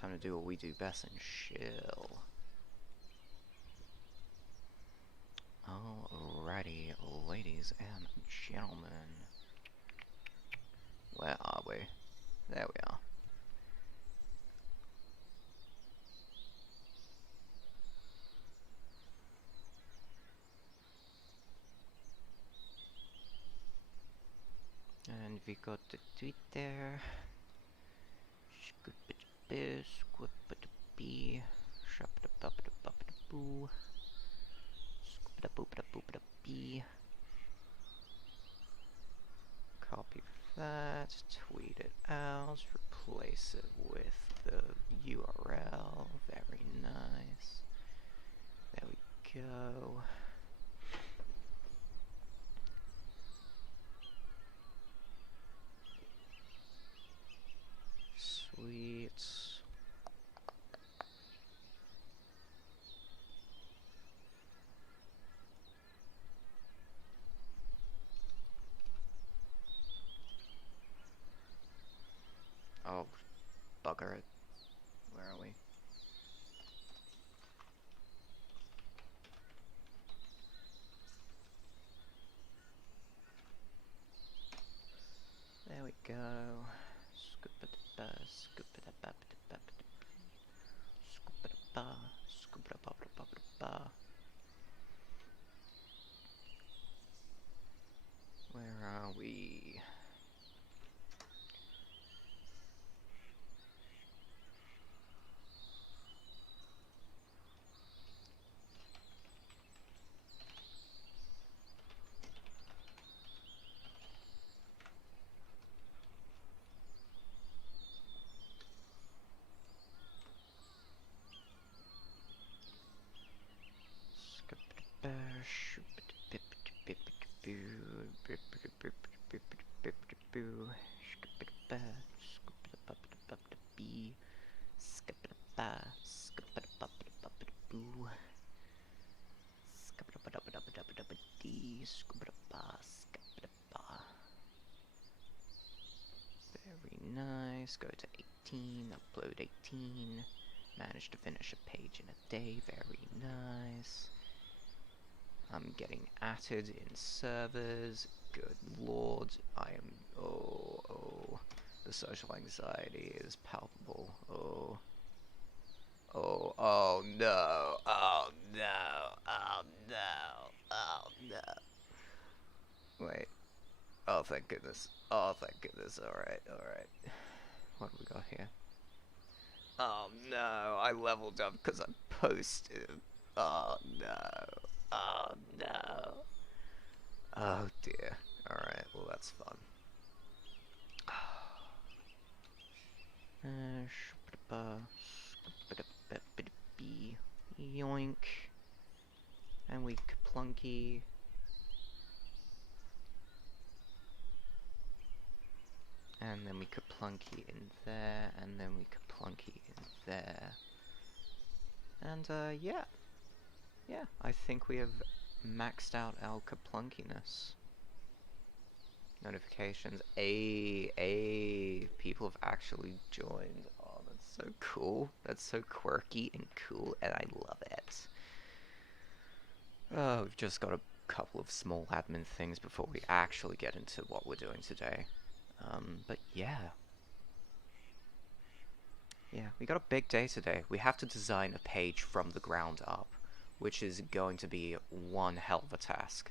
time to do what we do best and chill. Alrighty, ladies and gentlemen. Where are we? There we are. And we got the Twitter. Scoop-a-da-boo, shop-a-da-bop-a-da-bop-a-da-boo. Scoop-a-da-boop-a-da-boop-a-da-bee. Copy that, tweet it out, replace it with the URL. Very nice. There we go. Sweet. Oh, bugger it. Where are we? There we go. Scoop-a-da-ba, scoop-a-da-ba-ba-da-ba-ba-da-bee. Scoop-a-da-ba, scoop-a-da-ba-ba-ba-ba-ba. Where are we? Very nice. Go to 18, upload 18. Managed to finish a page in a day. Very nice. I'm getting atted in servers. Good lord. I am... Oh. The social anxiety is palpable. Oh. Oh no. Oh no. Oh no. Oh no. Wait. Oh, thank goodness. Oh, thank goodness. Alright. What have we got here? Oh no. I leveled up because I posted. Oh no. Oh no. Oh dear. Alright, well that's fun. Yoink. And we kaplunky. And then we kaplunky in there, and then we kaplunky in there. And yeah. Yeah, I think we have maxed out our kaplunkiness. Notifications. People have actually joined. Oh, that's so cool. That's so quirky and cool, and I love it. Oh, we've just got a couple of small admin things before we actually get into what we're doing today. But yeah. Yeah, we got a big day today. We have to design a page from the ground up, which is going to be one hell of a task.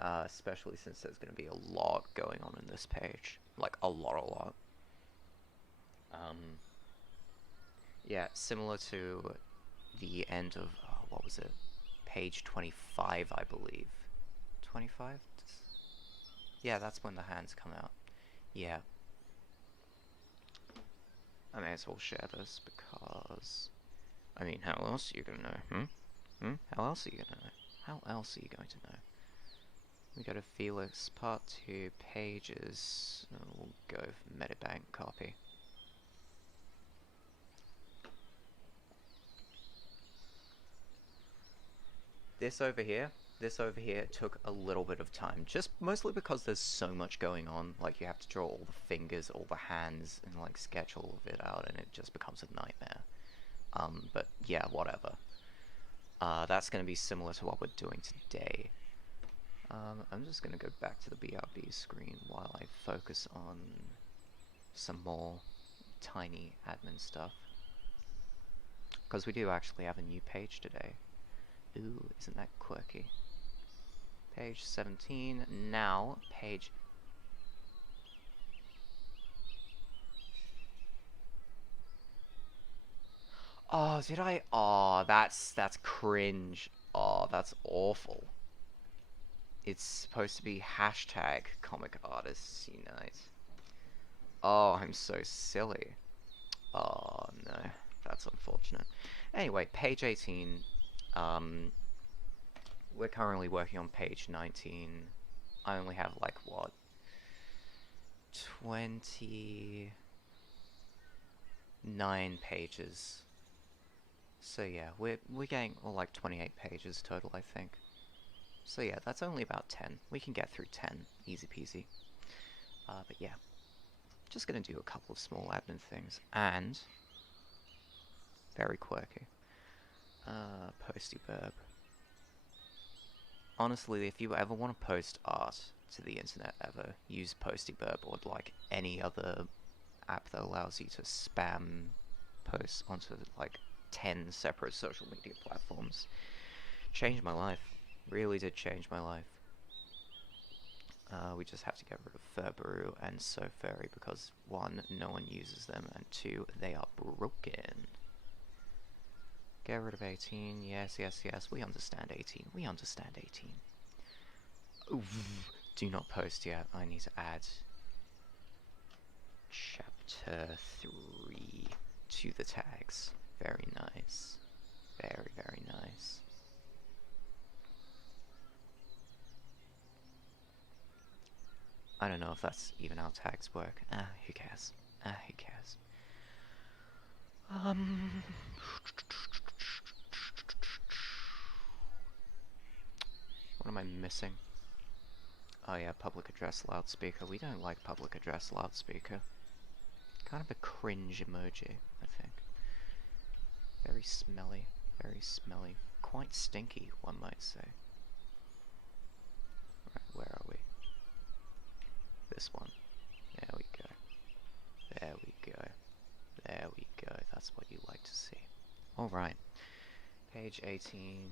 Especially since there's going to be a lot going on in this page. Like, a lot. Yeah, similar to the end of, what was it? Page 25, I believe. 25? Yeah, that's when the hands come out. Yeah. I may as well share this because... I mean, how else are you gonna know? How else are you gonna know? How else are you going to know? We go to Felis, part 2, pages. We'll go for Metabank copy. This over here this over here took a little bit of time, just mostly because there's so much going on. Like, you have to draw all the fingers, all the hands, and like sketch all of it out, and it just becomes a nightmare. But yeah, whatever. That's going to be similar to what we're doing today. I'm just going to go back to the BRB screen while I focus on some more tiny admin stuff. Because we do actually have a new page today. Ooh, isn't that quirky? Page 17, now page... Oh, did I? Oh, that's cringe. Oh, that's awful. It's supposed to be hashtag comic artists unite. Oh, I'm so silly. Oh, no. That's unfortunate. Anyway, page 18. We're currently working on page 19. I only have, like, what? 29 pages. So yeah, we're getting, well, like 28 pages total, I think. So yeah, that's only about 10. We can get through 10, easy peasy. But yeah, just gonna do a couple of small admin things, and very quirky. Posty burb. Honestly, if you ever want to post art to the internet ever, use Posty burb or like any other app that allows you to spam posts onto like 10 separate social media platforms. Changed my life. Really did change my life. We just have to get rid of Furry and So Furry because 1, no one uses them, and 2, they are broken. Get rid of 18, yes, yes, yes, we understand 18, we understand 18. Oof, do not post yet, I need to add chapter 3 to the tags. Very nice. Very, very nice. I don't know if that's even how tags work. Who cares? Who cares? What am I missing? Oh yeah, public address loudspeaker. We don't like public address loudspeaker. Kind of a cringe emoji, I think. Very smelly, very smelly. Quite stinky, one might say. Right, where are we? This one. There we go. There we go. There we go. That's what you like to see. Alright. Page 18.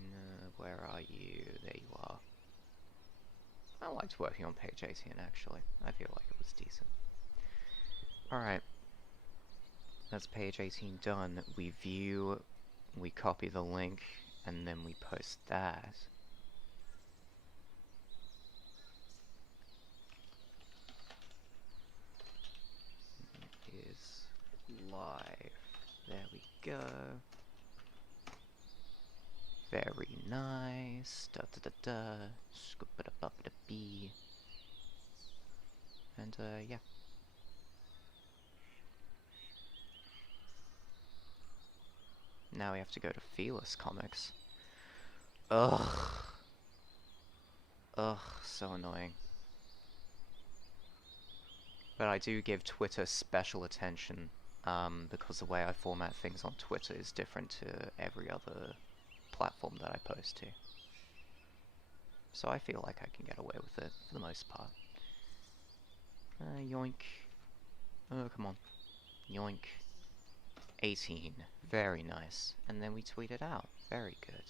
Where are you? There you are. I liked working on page 18, actually. I feel like it was decent. Alright. That's page 18 done. We view, we copy the link, and then we post that. It is live. There we go. Very nice. Da da da da. Scoop it up da bee. And yeah. Now we have to go to Felis Comics. Ugh. Ugh, so annoying. But I do give Twitter special attention, because the way I format things on Twitter is different to every other platform that I post to. So I feel like I can get away with it, for the most part. Yoink. Oh, come on. Yoink. 18. Very nice. And then we tweet it out. Very good.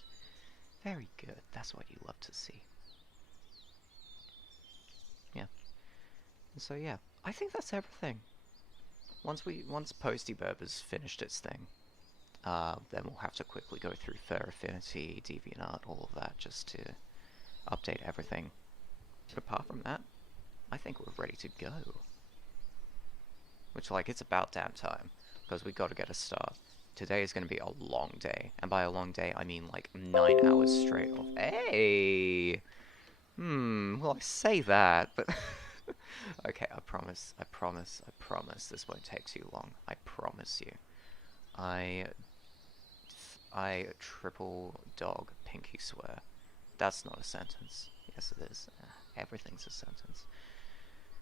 Very good. That's what you love to see. Yeah. And so yeah, I think that's everything. Once Posty Burb has finished its thing, then we'll have to quickly go through Fur Affinity, DeviantArt, all of that, just to update everything. But apart from that, I think we're ready to go. Which, like, it's about damn time, because we got to get a start. Today is going to be a long day, and by a long day, I mean like 9 hours straight of. Hey! Well, I say that, but. Okay, I promise, this won't take too long. I promise you. I triple dog pinky swear That's not a sentence. Yes, it is. Everything's a sentence.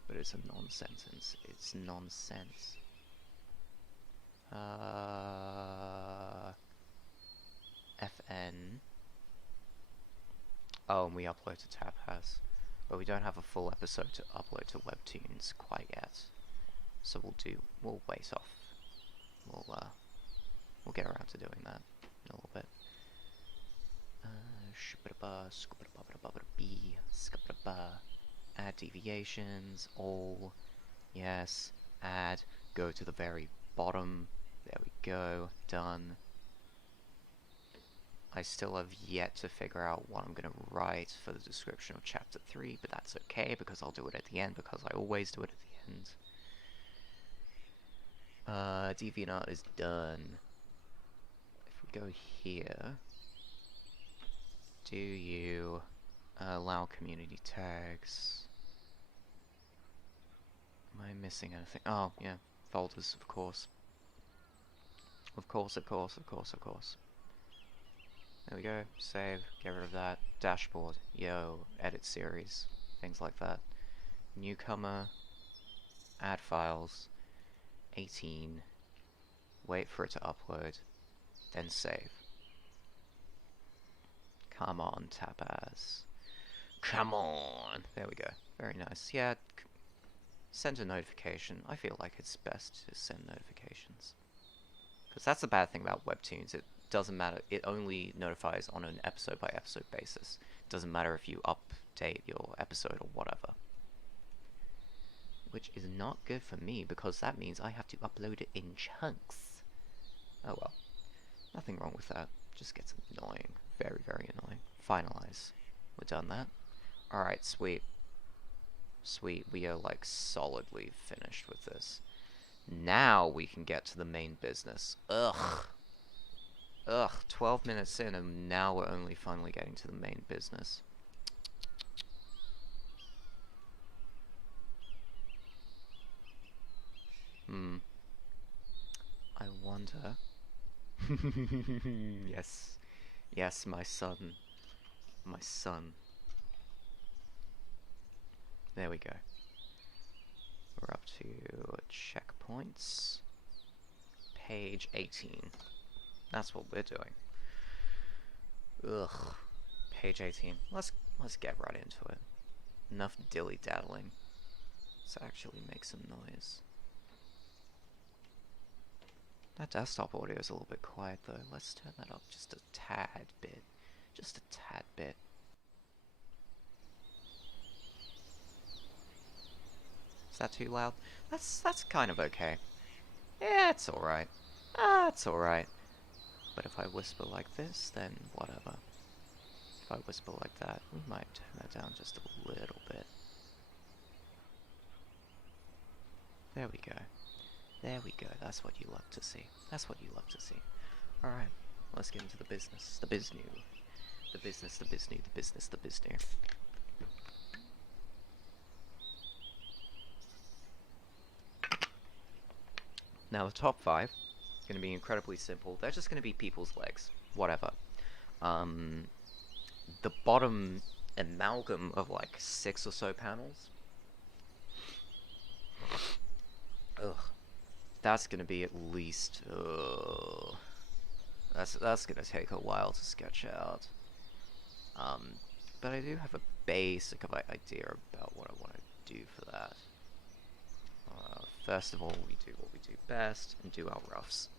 But it's a non-sentence. It's nonsense. FN. Oh, and we upload to TabHas. But we don't have a full episode to upload to Webtoons quite yet. So we'll wait off. We'll get around to doing that in a little bit. Add deviations, all, yes, add, go to the very bottom, there we go, done. I still have yet to figure out what I'm going to write for the description of chapter 3, but that's okay because I'll do it at the end because I always do it at the end. DeviantArt is done. If we go here, do you allow community tags? Am I missing anything? Oh, yeah, folders, of course. Of course. There we go, save, get rid of that. Dashboard, yo, edit series, things like that. Newcomer, add files, 18, wait for it to upload, then save. Come on, TabHas. Come on! There we go, very nice. Yeah, send a notification. I feel like it's best to send notifications. Because that's the bad thing about Webtoons, it doesn't matter, it only notifies on an episode by episode basis. It doesn't matter if you update your episode or whatever. Which is not good for me because that means I have to upload it in chunks. Oh well. Nothing wrong with that. Just gets annoying. Very, very annoying. Finalize. We're done that. Alright, sweet. Sweet, we are like solidly finished with this. Now we can get to the main business. Ugh. 12 minutes in and now we're only finally getting to the main business. I wonder... Yes. Yes, my son. My son. There we go. We're up to checkpoints. Page 18. That's what we're doing. Ugh. Page 18. Let's get right into it. Enough dilly-daddling. Let's actually make some noise. That desktop audio is a little bit quiet though. Let's turn that up just a tad bit. Just a tad bit. Is that too loud? That's kind of okay. Yeah, it's alright. It's alright. But if I whisper like this, then whatever. If I whisper like that, we might turn that down just a little bit. There we go. There we go. That's what you love to see. That's what you love to see. Alright, let's get into the business. The biznew. The business, the biznew, the business, the biznew. Now the top 5 is going to be incredibly simple. They're just going to be people's legs. Whatever. The bottom amalgam of like 6 or so panels. Ugh. That's going to be at least... That's going to take a while to sketch out. But I do have a basic idea about what I want to do for that. First of all, we do what we do best and do our roughs.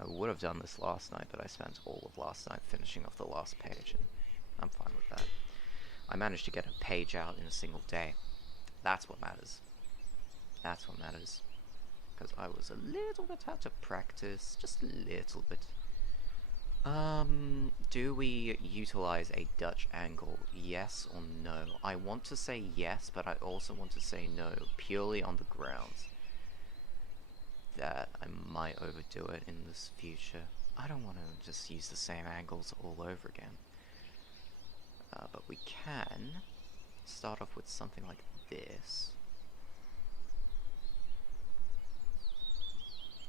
I would have done this last night, but I spent all of last night finishing off the last page, and I'm fine with that. I managed to get a page out in a single day. That's what matters. That's what matters. Because I was a little bit out of practice, just a little bit. Do we utilize a Dutch angle? Yes or no? I want to say yes, but I also want to say no, purely on the grounds that I might overdo it in this future. I don't want to just use the same angles all over again. But we can start off with something like this.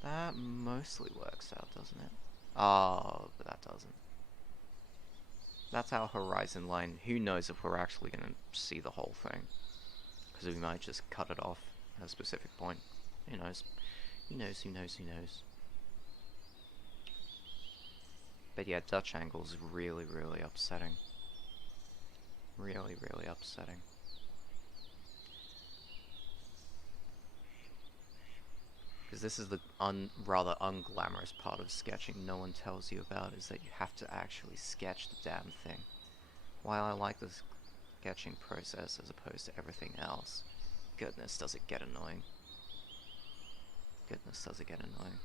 That mostly works out, doesn't it? Oh, but that doesn't. that's our horizon line. Who knows if we're actually going to see the whole thing? Because we might just cut it off at a specific point. Who knows? Who knows, who knows, who knows? But yeah, Dutch angles is really, really upsetting. Really, really upsetting. Because this is the rather unglamorous part of sketching no one tells you about, is that you have to actually sketch the damn thing. While I like the sketching process as opposed to everything else, goodness does it get annoying. Goodness does it get annoying.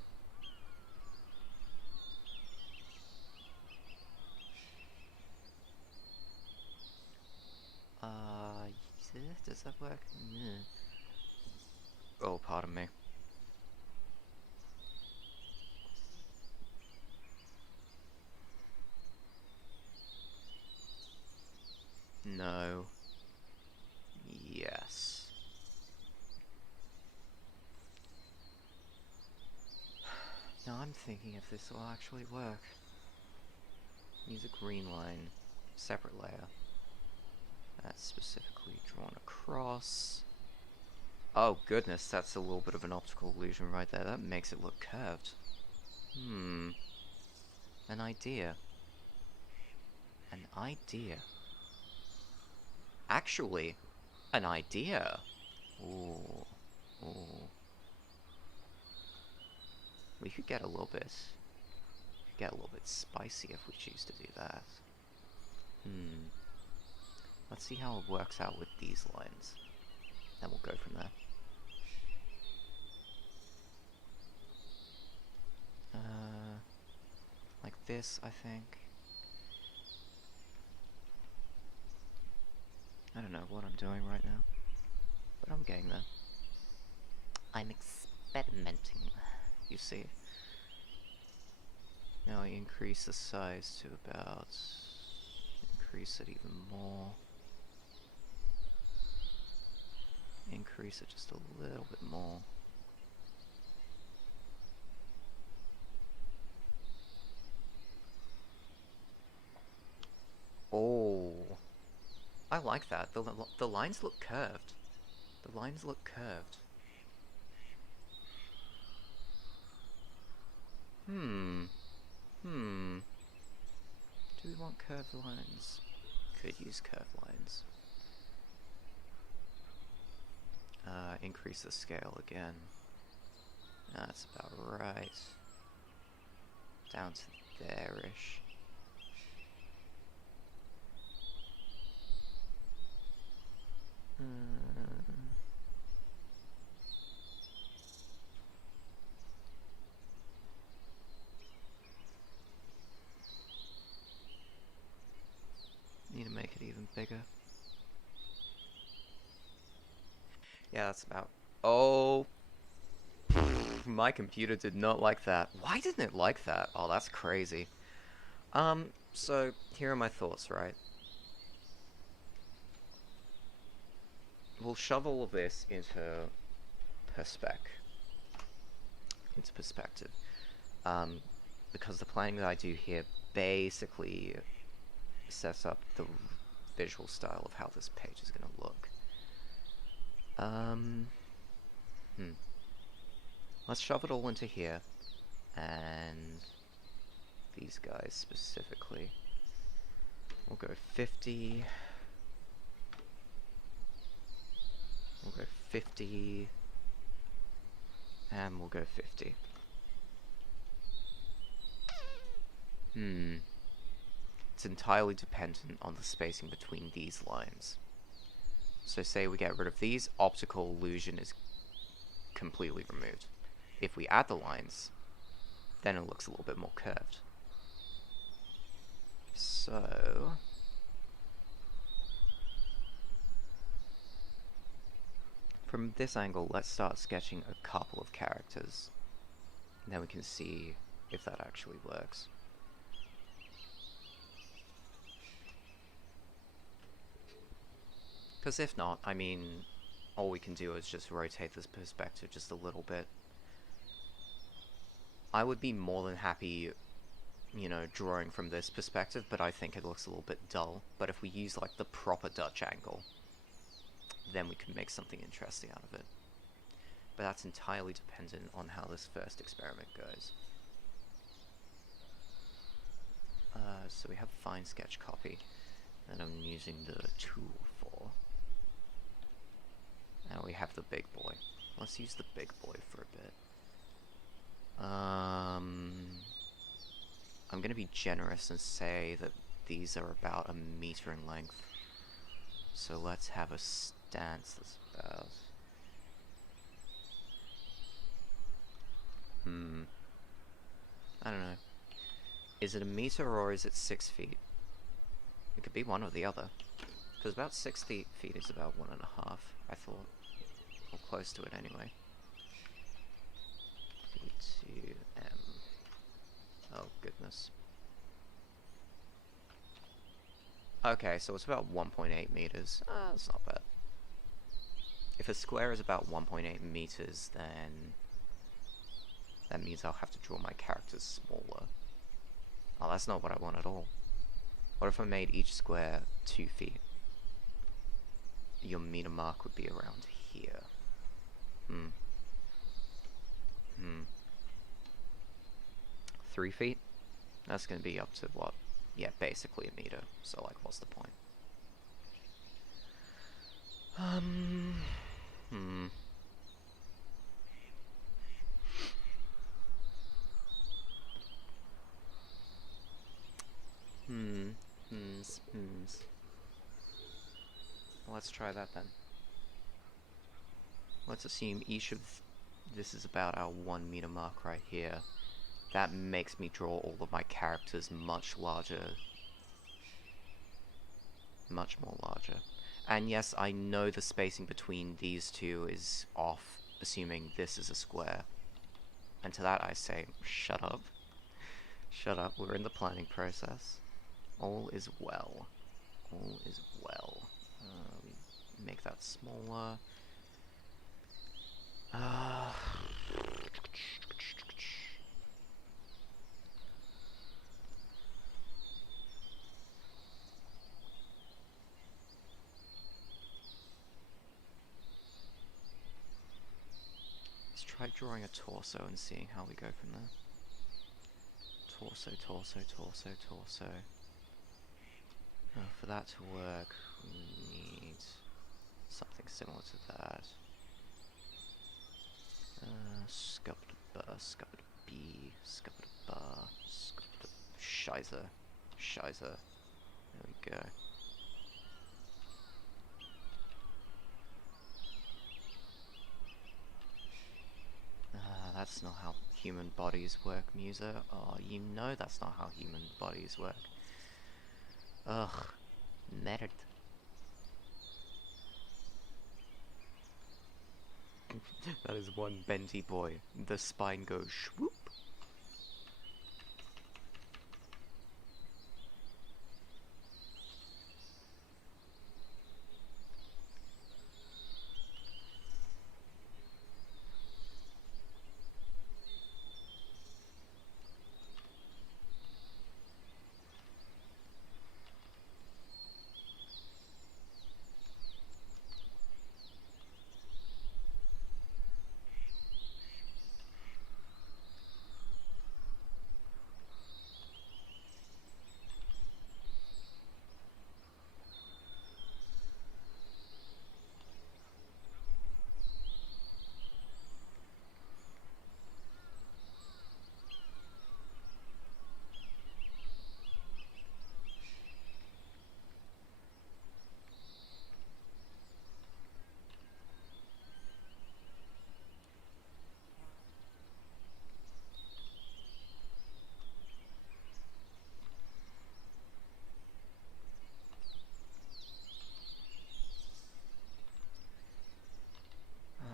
Does that work? Yeah. Oh, pardon me. No. Yes. Now I'm thinking if this will actually work. Use a green line, separate layer. That's specifically drawn across. Oh goodness, that's a little bit of an optical illusion right there. That makes it look curved. An idea. An idea. Actually, an idea. Ooh. Ooh. We could get a little bit spicy if we choose to do that. Let's see how it works out with these lines. Then we'll go from there. Like this, I think. I don't know what I'm doing right now, but I'm getting there. I'm experimenting, you see. Now I increase the size to about... increase it even more. Increase it just a little bit more. Oh, I like that. The lines look curved. The lines look curved. Do we want curved lines? Could use curved lines. Increase the scale again. That's about right. Down to there-ish. Need to make it even bigger. Yeah, that's about... Oh! My computer did not like that. Why didn't it like that? Oh, that's crazy. So, here are my thoughts, right? We'll shove all of this into perspective. Because the planning that I do here basically sets up the visual style of how this page is going to look. Let's shove it all into here, and these guys specifically. We'll go 50. We'll go 50. And we'll go 50. It's entirely dependent on the spacing between these lines. So say we get rid of these, optical illusion is completely removed. If we add the lines, then it looks a little bit more curved. So... from this angle, let's start sketching a couple of characters. And then we can see if that actually works. Because if not, I mean, all we can do is just rotate this perspective just a little bit. I would be more than happy you know, drawing from this perspective, but I think it looks a little bit dull. But if we use like the proper Dutch angle, then we can make something interesting out of it. But that's entirely dependent on how this first experiment goes. So we have fine sketch copy that I'm using the tool for. Now we have the big boy. Let's use the big boy for a bit. I'm gonna be generous and say that these are about 1 meter in length. So let's have a stance that's about... I don't know. Is it 1 meter or is it 6 feet? It could be one or the other. Because about 6 feet is about 1.5, I thought. Or close to it anyway. V2M. Oh, goodness. Okay, so it's about 1.8 meters. That's not bad. If a square is about 1.8 meters, then that means I'll have to draw my characters smaller. Oh, that's not what I want at all. What if I made each square 2 feet? Your meter mark would be around here. 3 feet? That's gonna be up to what? Yeah, basically 1 meter. So, like, what's the point? Let's try that then. Let's assume each of this is about our 1 meter mark right here. That makes me draw all of my characters much larger. Much more larger. And yes, I know the spacing between these two is off, assuming this is a square. And to that I say, shut up. Shut up, we're in the planning process. All is well. All is well. Make that smaller. Let's try drawing a torso and seeing how we go from there. Torso, torso, torso, torso. For that to work, we need something similar to that. Sculpt-a-bar, sculpt-a-bee, sculpt-a-bar, sculpt-a... Shizer. There we go. That's not how human bodies work, Mewzer. Oh, you know that's not how human bodies work. Ugh. Merd. That is one bendy boy. The spine goes swoop.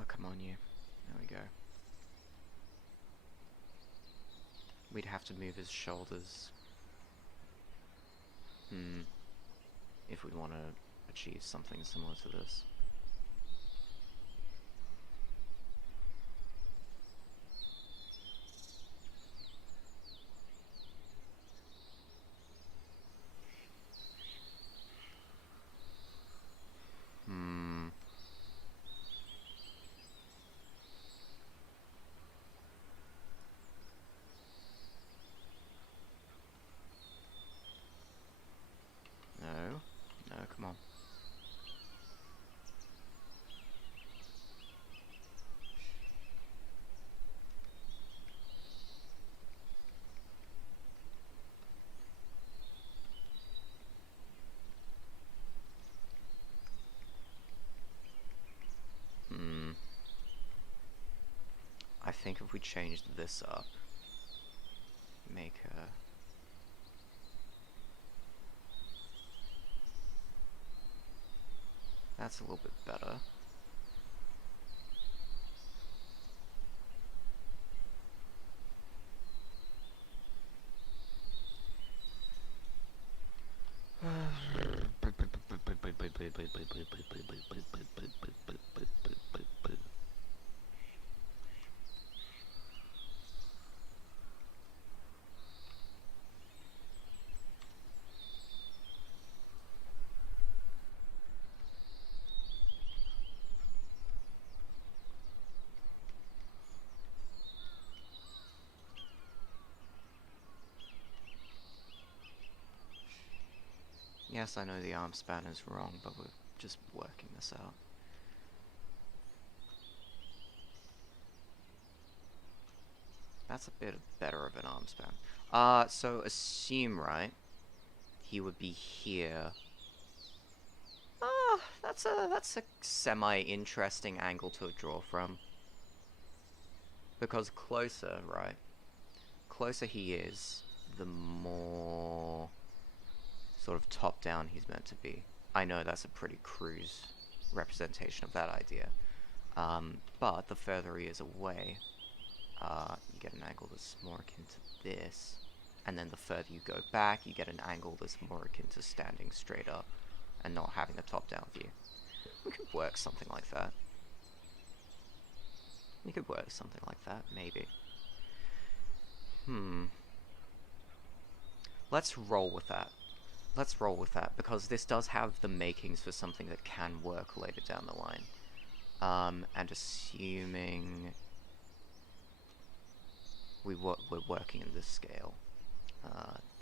Come on, you. There we go. We'd have to move his shoulders. If we want to achieve something similar to this. I think if we changed this up, make her... That's a little bit better. Yes, I know the arm span is wrong, but we're just working this out. That's a bit better of an arm span. So assume, right, he would be here. That's a semi-interesting angle to draw from. Because closer, right, closer he is, the more sort of top-down he's meant to be. I know that's a pretty crude representation of that idea. But the further he is away, you get an angle that's more akin to this. And then the further you go back, you get an angle that's more akin to standing straight up and not having a top-down view. We could work something like that. We could work something like that, maybe. Let's roll with that. Let's roll with that, because this does have the makings for something that can work later down the line. And assuming we're working in this scale,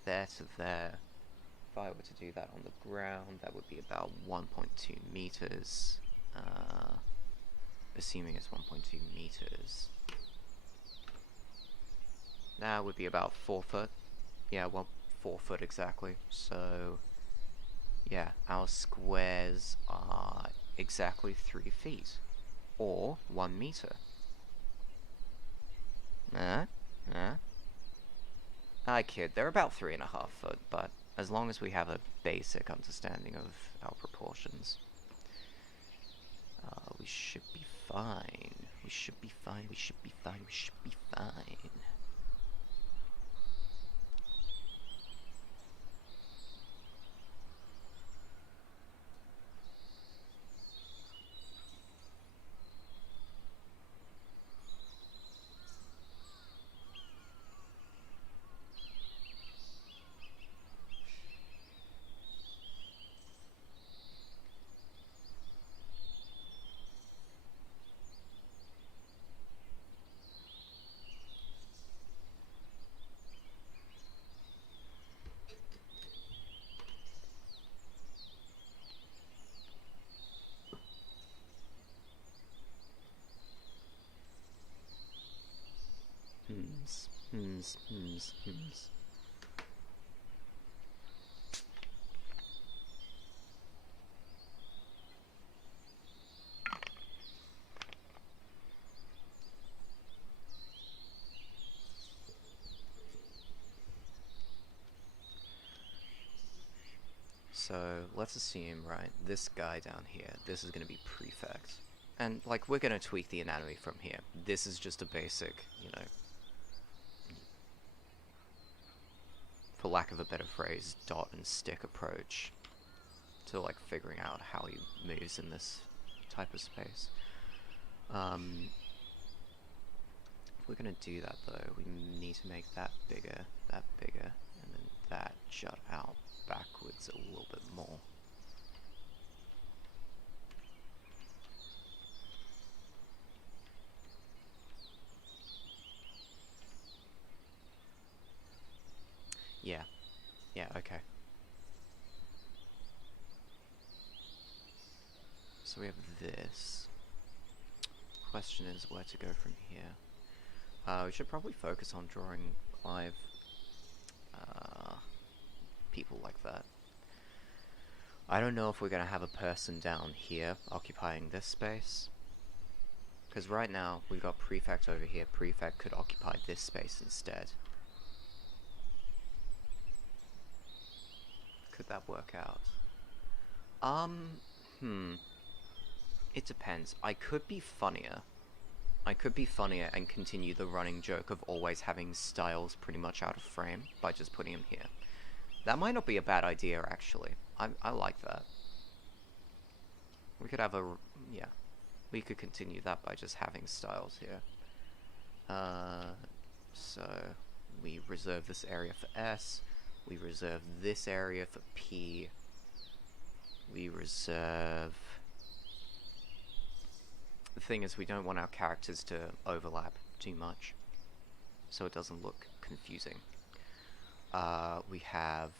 there to there, if I were to do that on the ground, that would be about 1.2 meters. Assuming it's 1.2 meters. That would be about 4 foot. Yeah, well, 4 foot exactly. So, yeah, our squares are exactly 3 feet. Or 1 meter. I kid, they're about 3.5 foot, but as long as we have a basic understanding of our proportions, we should be fine. We should be fine, we should be fine, we should be fine. So, let's assume, right, this guy down here, this is going to be prefect. And, like, we're going to tweak the anatomy from here. This is just a basic, you know, for lack of a better phrase, dot and stick approach to, like, figuring out how he moves in this type of space. If we're going to do that, though, we need to make that bigger, and then that jut out backwards a little bit more. Yeah, okay. So we have this. Question is where to go from here. We should probably focus on drawing live people like that. I don't know if we're going to have a person down here occupying this space, Because right now, we've got prefect over here. Prefect could occupy this space instead. Could that work out? It depends. I could be funnier. And continue the running joke of always having Styles pretty much out of frame by just putting him here. That might not be a bad idea, actually. I like that. We could have a... yeah. We could continue that by just having Styles here. So, we reserve this area for S. We reserve this area for P. We reserve... The thing is, we don't want our characters to overlap too much, so it doesn't look confusing. We have...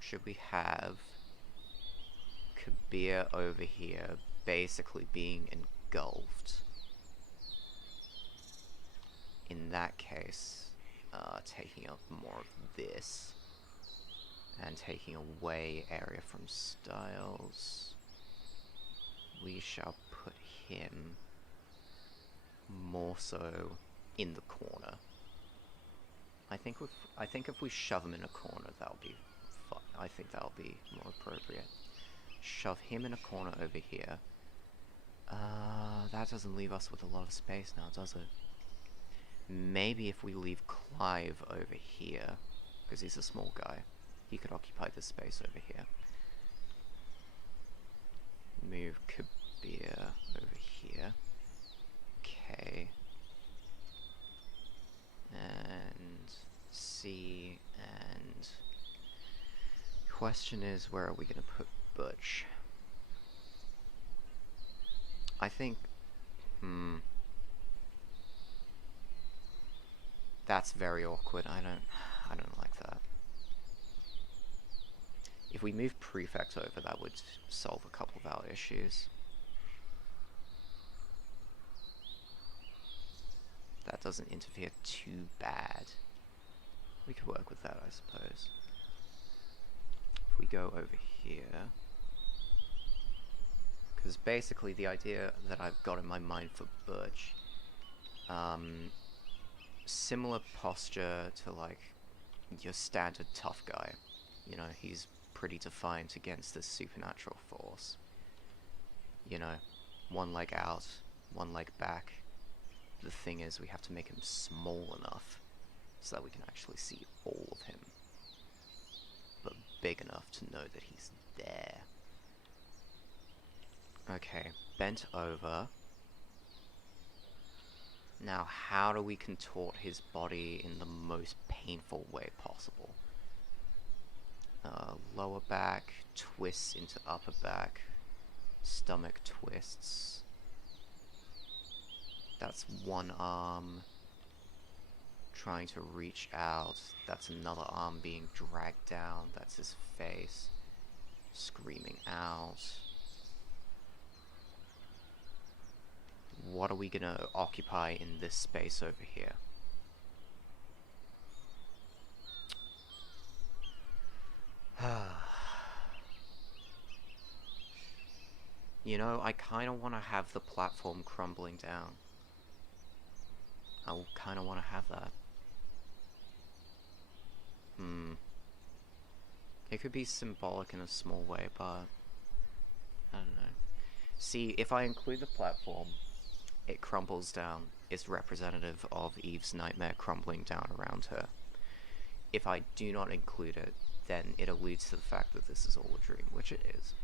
should we have Kabir over here basically being engulfed? In that case, taking up more of this and taking away area from Styles, we shall put him more so in the corner. I think if we shove him in a corner, that'll be fun. I think that'll be more appropriate. Shove him in a corner over here. That doesn't leave us with a lot of space now, does it? Maybe if we leave Clive over here, because he's a small guy, he could occupy this space over here. Move Kabir over here. Okay. And C, and question is, where are we going to put Butch? I think, that's very awkward. I don't like that. If we move Prefect over, that would solve a couple of our issues. That doesn't interfere too bad. We could work with that, I suppose. If we go over here, because basically the idea that I've got in my mind for Butch, similar posture to like your standard tough guy. You know, he's pretty defiant against this supernatural force. You know, one leg out, one leg back. The thing is, we have to make him small enough so that we can actually see all of him, but big enough to know that he's there. Okay, bent over. Now, how do we contort his body in the most painful way possible? Lower back, twists into upper back, stomach twists. That's one arm trying to reach out. That's another arm being dragged down. That's his face screaming out. What are we gonna occupy in this space over here? You know, I kind of want to have the platform crumbling down. I kind of want to have that. It could be symbolic in a small way, but I don't know. See, if I include the platform, it crumbles down. It's representative of Eve's nightmare crumbling down around her. If I do not include it, then it alludes to the fact that this is all a dream, which it is.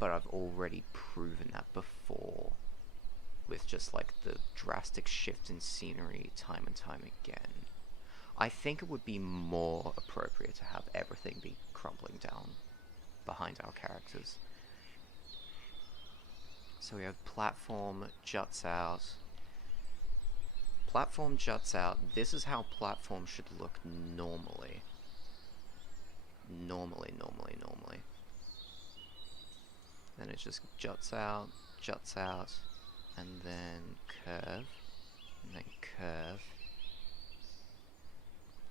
But I've already proven that before, with just like the drastic shift in scenery time and time again. I think it would be more appropriate to have everything be crumbling down behind our characters. So we have platform juts out. Platform juts out. This is how platform should look normally. Normally. Then it just juts out, and then curve, and then curve,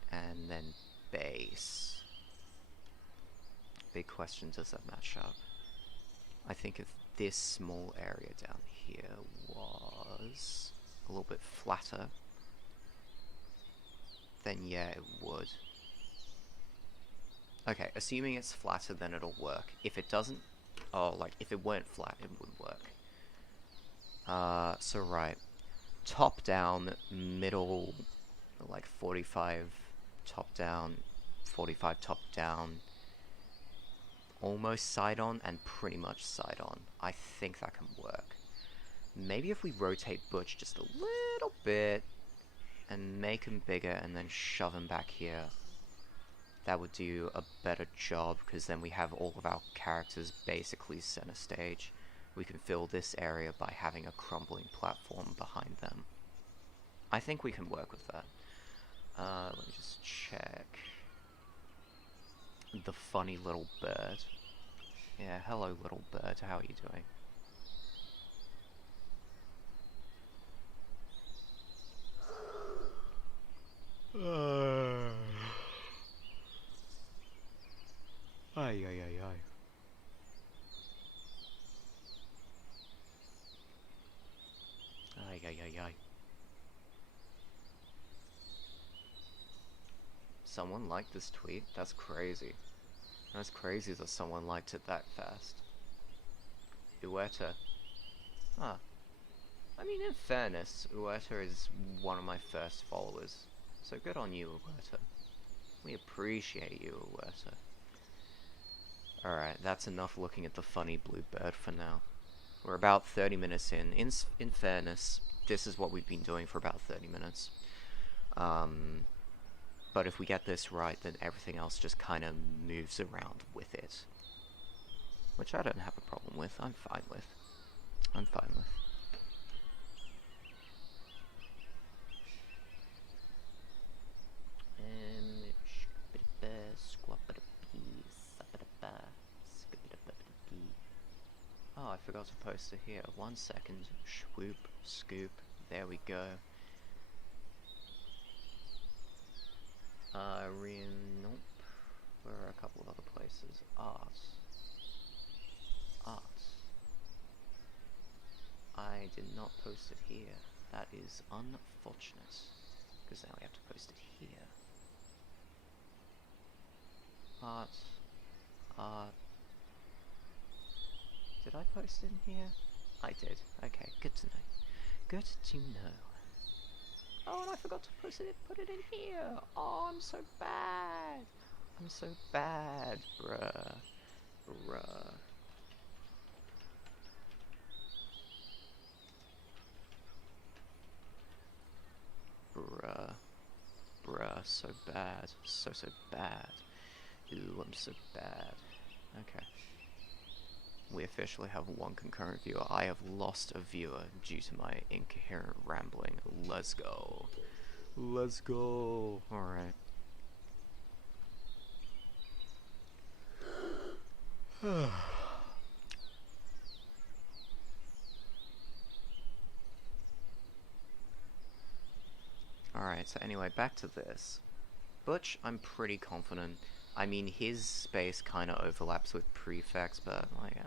and then base. Big question, does that match up? I think if this small area down here was a little bit flatter, then yeah, it would. Okay, assuming it's flatter, then it'll work. If it doesn't, oh, like, if it weren't flat, it wouldn't work. So right. Top down, middle, like 45 top down, 45 top down, almost side on, and pretty much side on. I think that can work. Maybe if we rotate Butch just a little bit, and make him bigger, and then shove him back here, that would do a better job, because then we have all of our characters basically center stage. We can fill this area by having a crumbling platform behind them. I think we can work with that. Let me just check. The funny little bird. Yeah, hello little bird, how are you doing? Ay, ay, ay, ay. Ay, ay, ay, ay. Someone liked this tweet? That's crazy. That's crazy that someone liked it that fast. Ueta. Ah. I mean, in fairness, Ueta is one of my first followers. So good on you, Ueta. We appreciate you, Ueta. Alright, that's enough looking at the funny blue bird for now. We're about 30 minutes in. In fairness, this is what we've been doing for about 30 minutes. But if we get this right, then everything else just kind of moves around with it. Which I don't have a problem with. I'm fine with. I'm fine with. Oh, I forgot to post it here. 1 second. Swoop, scoop. There we go. Nope. Where are a couple of other places? Art. I did not post it here. That is unfortunate. Because now we have to post it here. Art. Did I post it in here? I did. Okay, good to know. Good to know. Oh, and I forgot to put it in here. Oh, I'm so bad. I'm so bad, bruh. Bruh, so bad. So bad. Ooh, I'm so bad. Okay. We officially have one concurrent viewer. I have lost a viewer due to my incoherent rambling. Let's go. Let's go. Alright. Alright, so anyway, back to this. Butch, I'm pretty confident. I mean, his space kind of overlaps with Prefect's, but, like,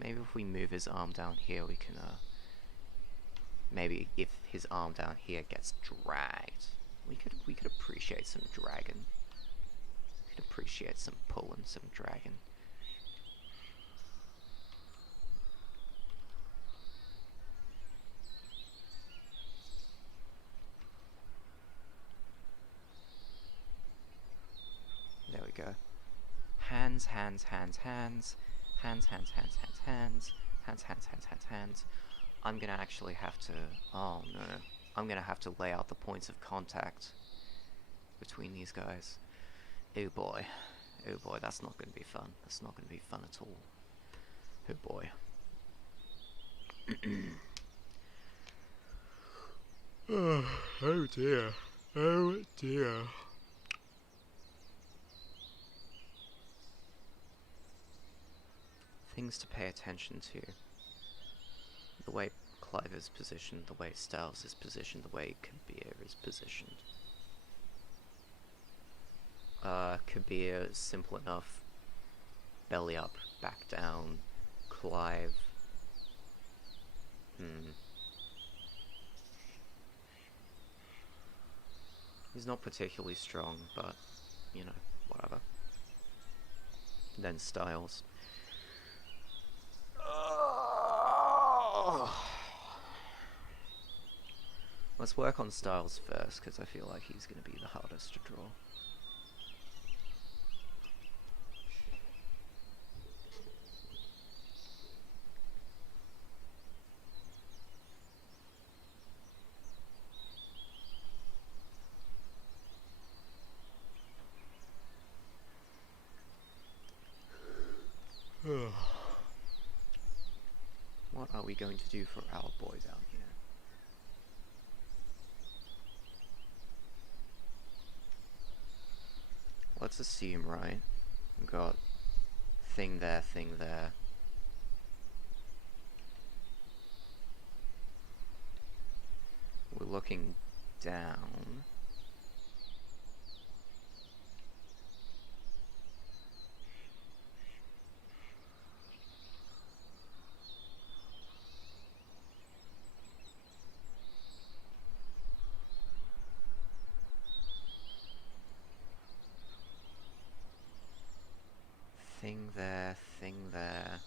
maybe if we move his arm down here, we can, maybe if his arm down here gets dragged, we could appreciate some dragon. We could appreciate some pulling, some dragon. There we go. Hands. I'm gonna actually have to, oh no, I'm gonna have to lay out the points of contact between these guys. Oh boy, that's not gonna be fun. That's not gonna be fun at all. Oh boy. Oh dear. Oh dear. Things to pay attention to. The way Clive is positioned, the way Styles is positioned, the way Kabir is positioned. Kabir is simple enough belly up, back down, Clive. He's not particularly strong, but, you know, whatever. Then Styles. Let's work on Styles first, because I feel like he's going to be the hardest to draw. What are we going to do for our boy down here? Let's assume, right? We've got thing there, thing there. We're looking down. Thing there, thing there.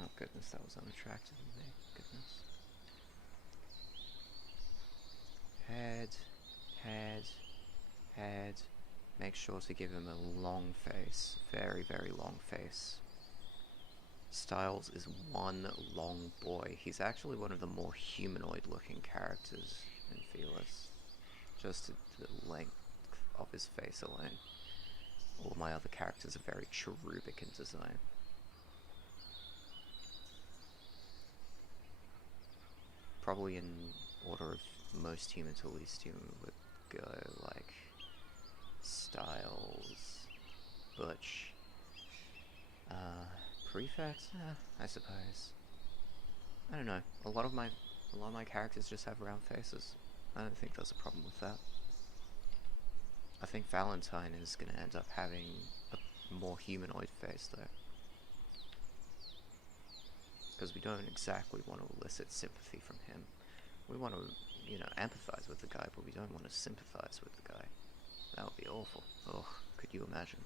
Oh goodness, that was unattractive of me. Goodness. Head, head, head. Make sure to give him a long face. Very, very long face. Styles is one long boy. He's actually one of the more humanoid looking characters in Felis. Just the length of his face alone. All my other characters are very cherubic in design. Probably in order of most human to least human would go like Styles, Butch, Prefect, I suppose. I don't know. A lot of my characters just have round faces. I don't think there's a problem with that. I think Valentine is going to end up having a more humanoid face though. Because we don't exactly want to elicit sympathy from him. We want to, you know, empathize with the guy, but we don't want to sympathize with the guy. That would be awful. Oh, could you imagine?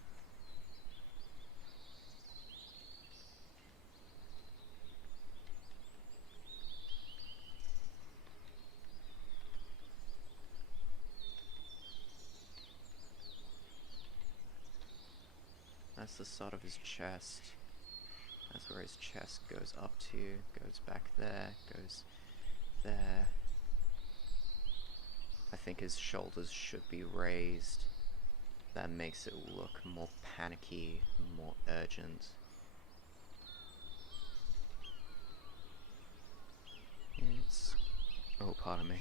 That's the start of his chest. That's where his chest goes up to, goes back there, goes there. I think his shoulders should be raised. That makes it look more panicky, more urgent. It's... oh, pardon me.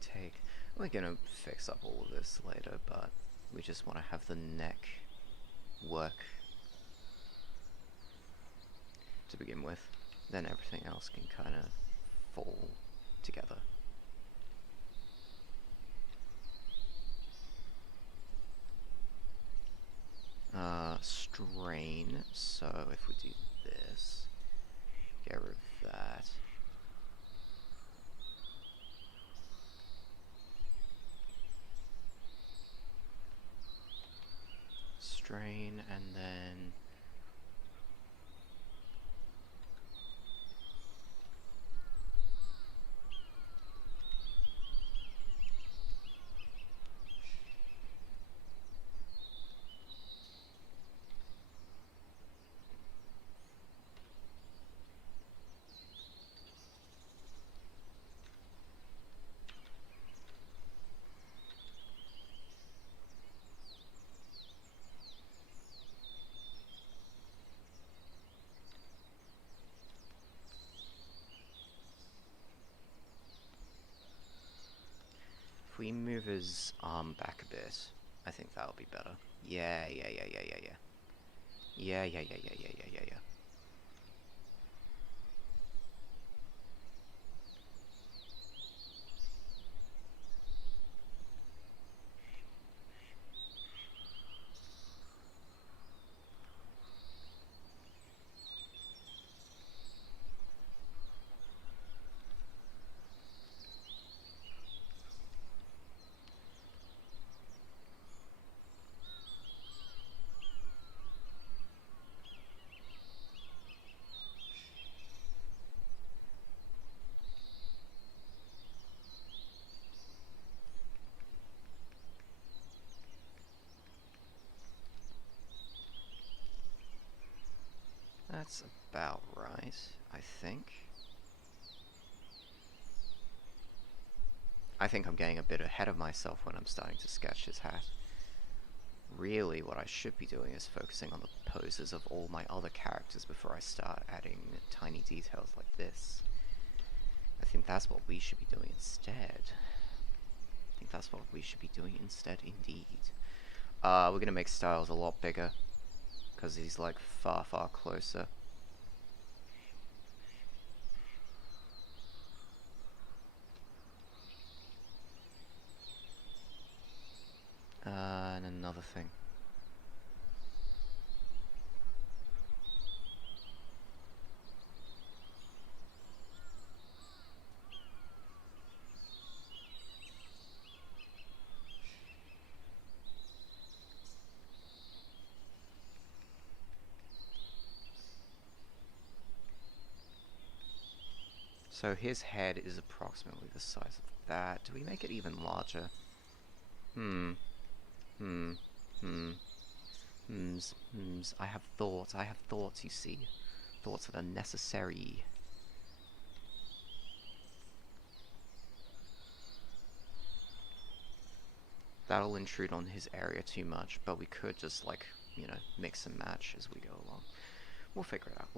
take? We're gonna fix up all of this later, but we just want to have the neck work to begin with. Then everything else can kind of fall together. Strain, so if we do this, get rid of that. Strain, and then if we move his arm back a bit, I think that'll be better. Yeah. Yeah. That's about right, I think. I think I'm getting a bit ahead of myself when I'm starting to sketch his hat. Really, what I should be doing is focusing on the poses of all my other characters before I start adding tiny details like this. I think that's what we should be doing instead. Indeed. We're gonna make Styles a lot bigger, because he's like far closer. And another thing. So his head is approximately the size of that. Do we make it even larger? I have thoughts, you see. Thoughts that are necessary. That'll intrude on his area too much, but we could just, like, you know, mix and match as we go along. We'll figure it out.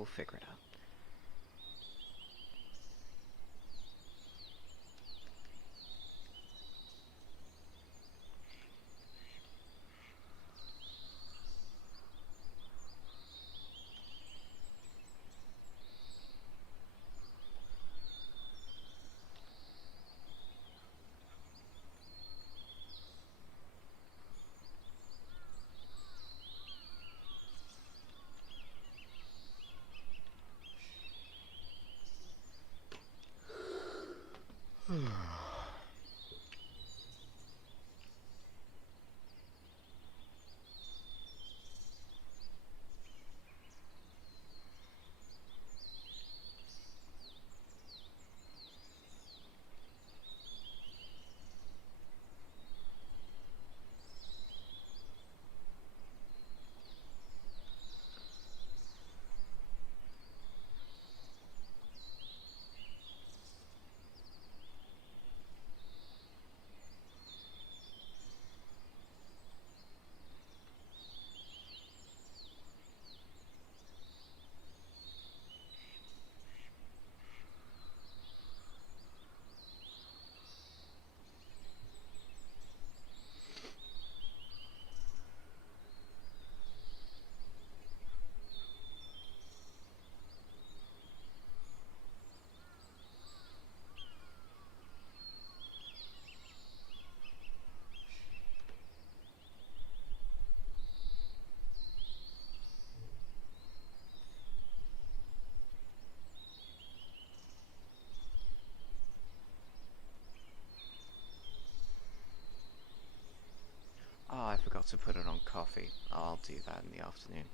to put it on coffee. I'll do that in the afternoon.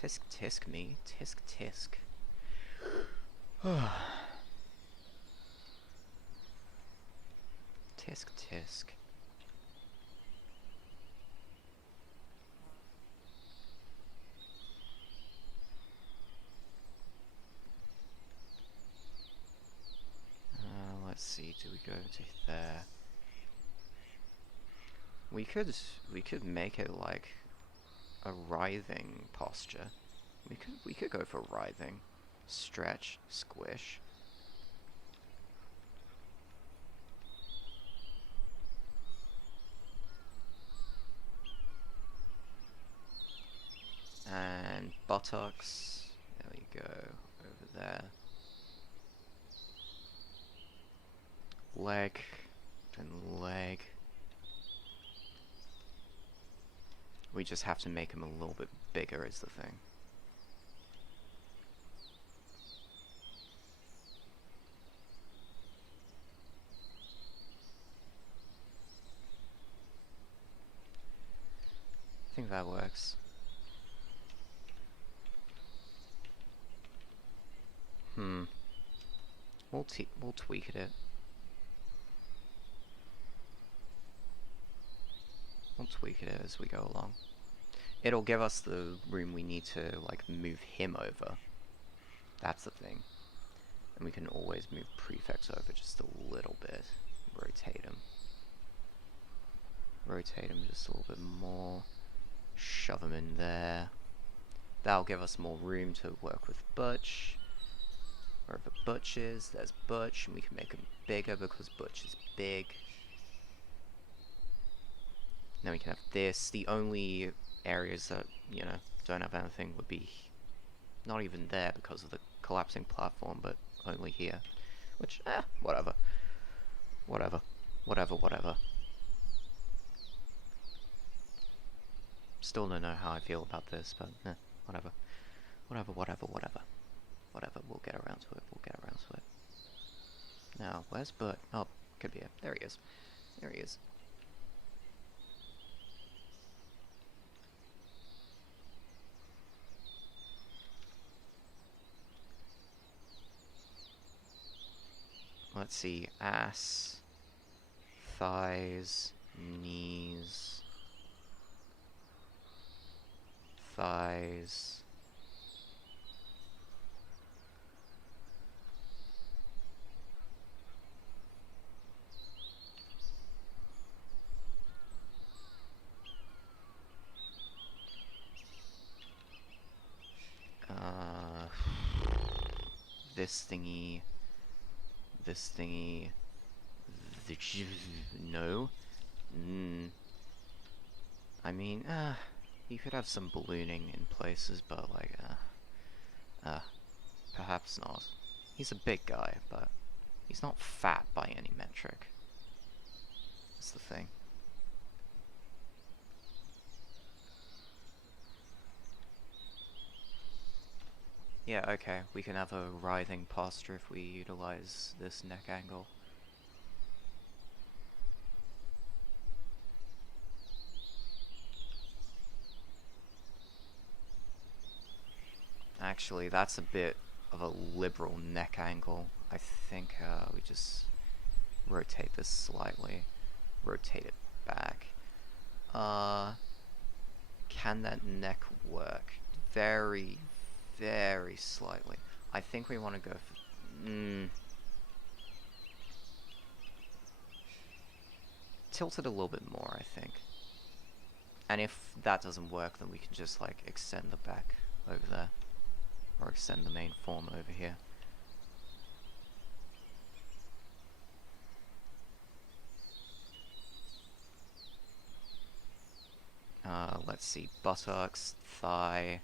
Tisk tisk me, tisk tisk. Tisk tisk. Let's see, do we go to there? We could make it like a writhing posture. We could go for writhing. Stretch, squish. And buttocks. There we go. Over there. Leg. And leg. We just have to make him a little bit bigger is the thing. I think that works. We'll tweak it. We'll tweak it as we go along. It'll give us the room we need to like move him over. That's the thing. And we can always move prefects over just a little bit. Rotate him. Rotate him just a little bit more. Shove him in there. That'll give us more room to work with Butch. Wherever Butch is, there's Butch, and we can make him bigger because Butch is big. Now we can have this. The only areas that, you know, don't have anything would be not even there because of the collapsing platform, but only here. Which, whatever. Whatever. Still don't know how I feel about this, but whatever. Whatever, we'll get around to it. Now, where's Bert? Oh, could be here. There he is. Let's see, ass, thighs, knees, thighs. This thingy, no. I mean, you could have some ballooning in places, but like, perhaps not. He's a big guy, but he's not fat by any metric. That's the thing. Yeah, okay, we can have a writhing posture if we utilize this neck angle. Actually, that's a bit of a liberal neck angle. I think we just rotate this slightly. Rotate it back. Can that neck work? Very slightly. I think we want to go for... tilt it a little bit more, I think. And if that doesn't work, then we can just like extend the back over there. Or extend the main form over here. Let's see, buttocks, thigh,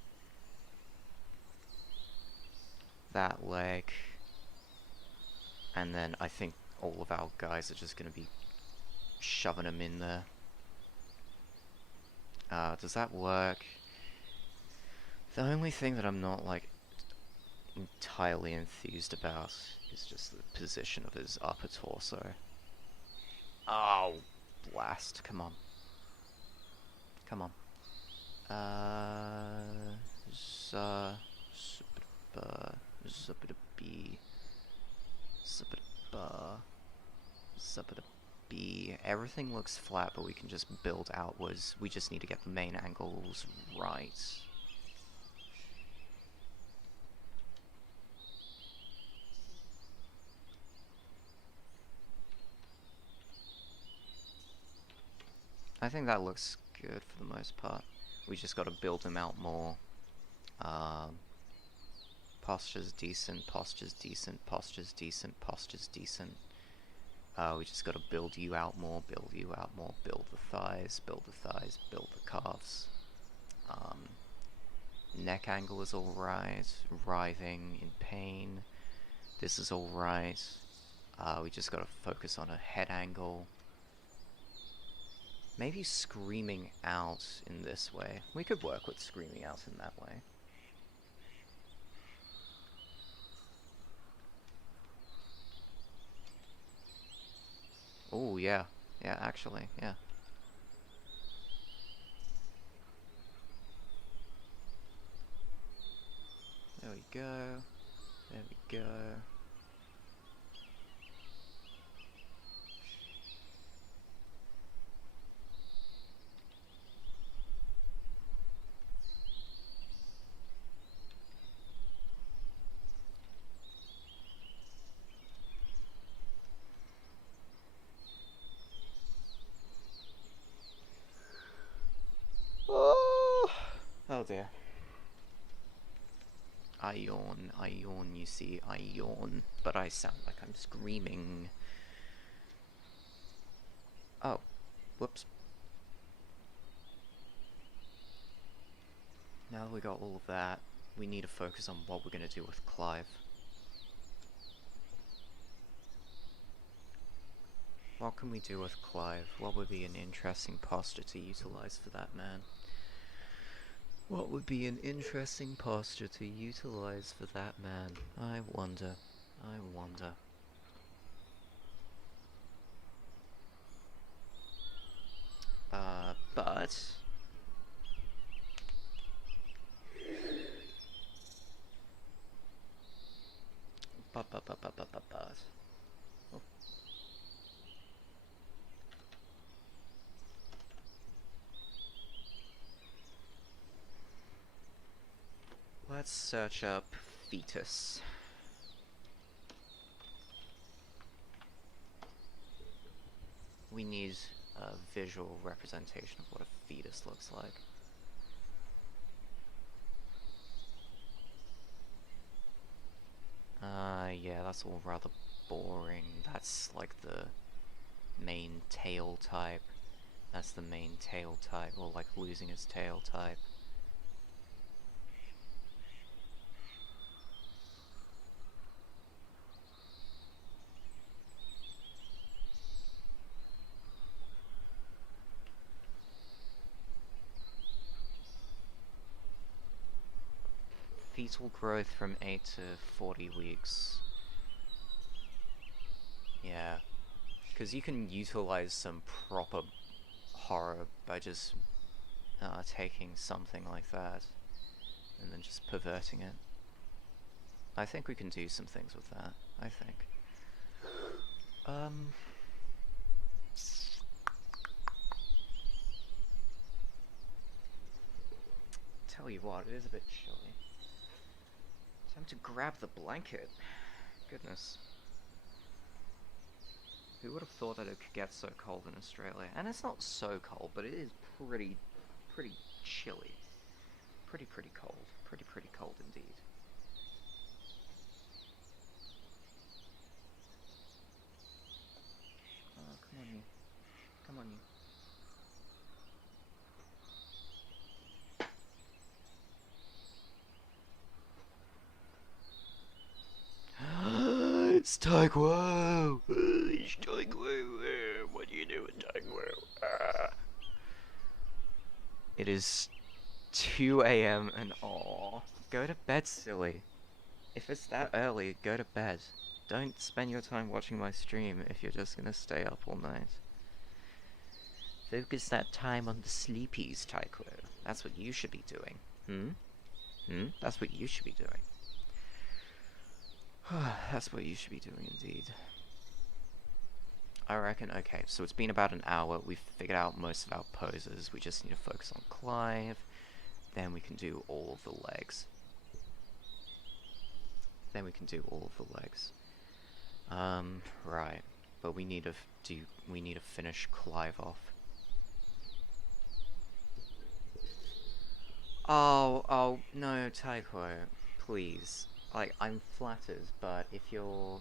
that leg, and then I think all of our guys are just going to be shoving them in there. Does that work? The only thing that I'm not like entirely enthused about is just the position of his upper torso. Oh, blast, come on. Come on. Zubbity-bee. Zubbity-bee. Everything looks flat, but we can just build outwards. We just need to get the main angles right. I think that looks good for the most part. We just gotta build him out more. Posture's decent, posture's decent, posture's decent, posture's decent. We just gotta build you out more, build you out more, build the thighs, build the thighs, build the calves. Neck angle is alright, writhing in pain. This is alright. We just gotta focus on a head angle. Maybe screaming out in this way. We could work with screaming out in that way. Oh, yeah. Yeah, actually, yeah. There we go. There we go. Oh dear. I yawn, you see, I yawn, but I sound like I'm screaming. Oh, whoops. Now that we got all of that, we need to focus on what we're gonna do with Clive. What can we do with Clive? What would be an interesting posture to utilize for that man? What would be an interesting posture to utilize for that man? I wonder. I wonder. But... Oh. Let's search up fetus. We need a visual representation of what a fetus looks like. Yeah, that's all rather boring. That's like the main tail type. That's the main tail type, or like losing his tail type. Fetal growth from 8 to 40 weeks. Yeah. Because you can utilize some proper horror by just taking something like that and then just perverting it. I think we can do some things with that, I think. Tell you what, it is a bit chilly. Time to grab the blanket. Goodness. Who would have thought that it could get so cold in Australia? And it's not so cold, but it is pretty chilly. Pretty cold. Pretty cold indeed. Oh, come on you. Come on you. It's Taekwondo! It's Taekwondo! What do you do with Taekwondo? It is 2 AM and aw. Go to bed, silly. If it's that early, go to bed. Don't spend your time watching my stream if you're just gonna stay up all night. Focus that time on the sleepies, Taiko. That's what you should be doing. That's what you should be doing. That's what you should be doing, indeed. I reckon, okay, so it's been about an hour. We've figured out most of our poses. We just need to focus on Clive. Then we can do all of the legs. Right. But we need to finish Clive off. Oh, no, Taiko, please. Like, I'm flattered, but if your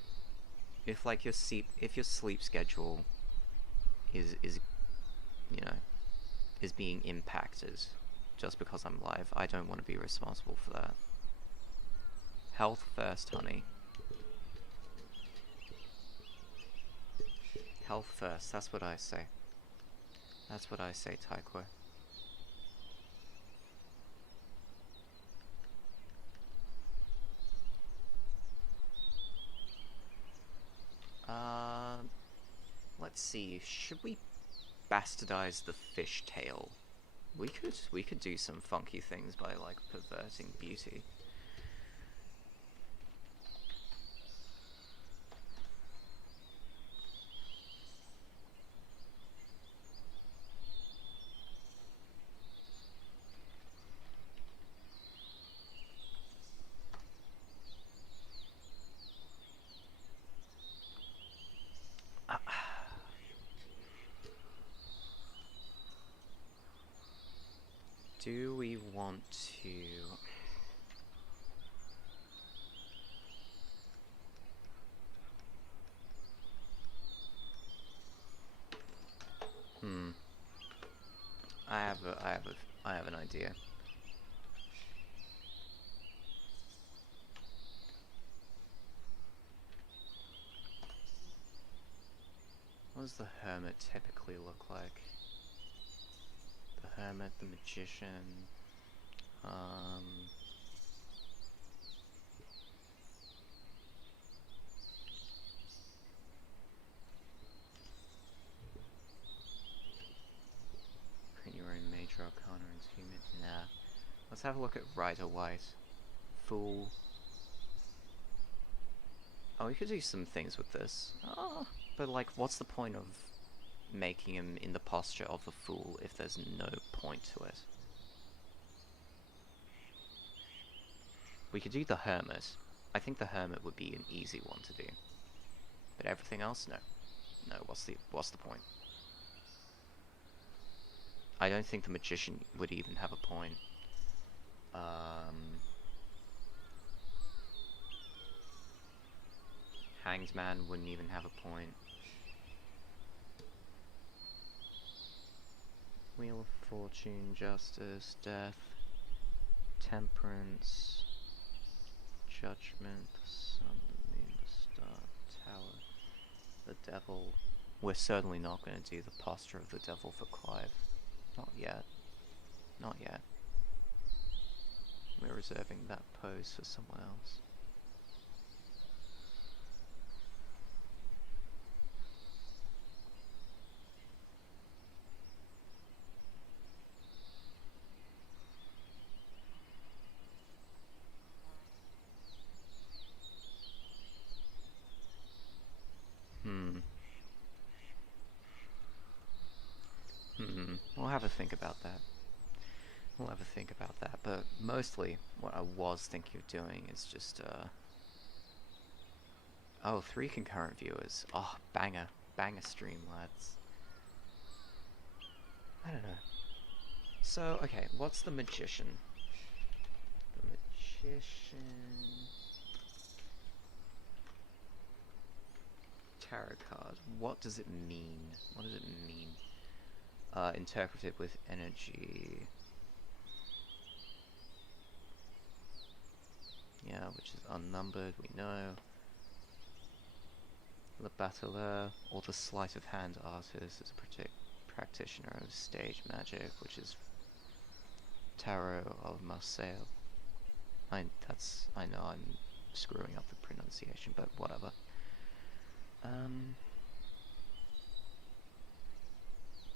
sleep schedule is you know, is being impacted just because I'm live, I don't want to be responsible for that. Health first, honey. Health first, that's what I say. That's what I say, Taiko. Let's see, should we bastardize the fishtail? We could do some funky things by, like, perverting beauty. Do we want to... I have an idea. What does the hermit typically look like? The hermit, the magician, print your own major arcana and human. Nah. Let's have a look at Rider White. Fool. Oh, we could do some things with this. Oh, but like, what's the point of making him in the posture of the fool if there's no point to it? We could do the hermit. I think the hermit would be an easy one to do. But everything else, no. No, what's the point? I don't think the magician would even have a point. Hanged Man wouldn't even have a point. Wheel of Fortune, Justice, Death, Temperance, Judgment, the Sun, the Moon, the Star, Tower, the Devil. We're certainly not going to do the posture of the Devil for Clive. Not yet. Not yet. We're reserving that pose for someone else. We'll have a think about that. We'll have a think about that, but mostly what I was thinking of doing is just, oh, 3 concurrent viewers. Oh, banger. Banger stream, lads. I don't know. So, okay, what's the magician? The magician... Tarot card. What does it mean? What does it mean? Interpret it with energy. Yeah, which is unnumbered, we know. The battler, or the sleight of hand artist, is a practitioner of stage magic, which is Tarot of Marseille. I know I'm screwing up the pronunciation, but whatever.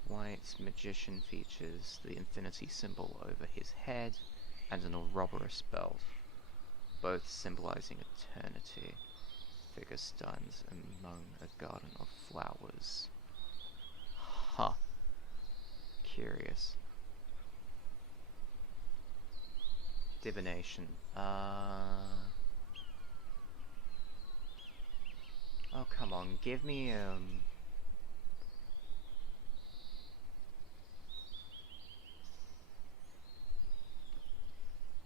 White Alright, magician features the infinity symbol over his head and an Ouroboros belt, both symbolizing eternity. Figure stands among a garden of flowers. Huh. Curious. Divination. Oh, come on, give me,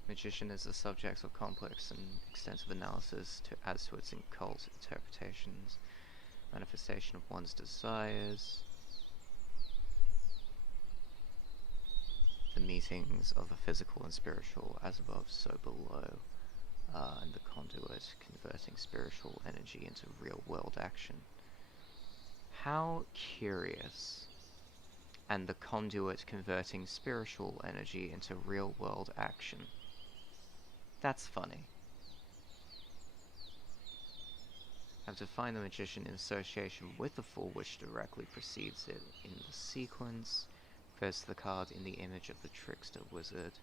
Magician is the subject of complex and extensive analysis as to its occult interpretations, manifestation of one's desires, the meetings of the physical and spiritual, as above, so below, and the conduit converting spiritual energy into real-world action. How curious. And the conduit converting spiritual energy into real-world action. That's funny. Have defined the magician in association with the fool which directly precedes it in the sequence. Refers to the card in the image of the trickster wizard.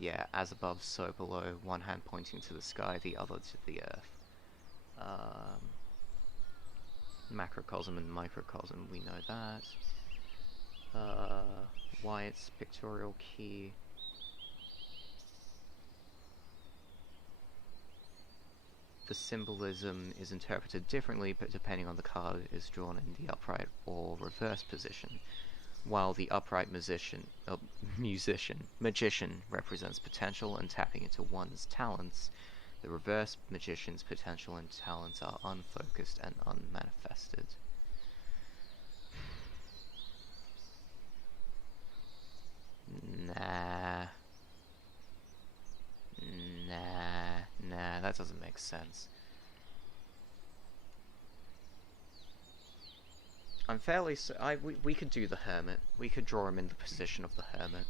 Yeah, as above, so below. One hand pointing to the sky, the other to the earth. Macrocosm and microcosm, we know that. Wyatt's pictorial key. The symbolism is interpreted differently, but depending on the card is drawn in the upright or reverse position. While the upright magician represents potential and tapping into one's talents, the reverse magician's potential and talents are unfocused and unmanifested. Nah, that doesn't make sense. I'm fairly we could do the hermit. We could draw him in the position of the hermit.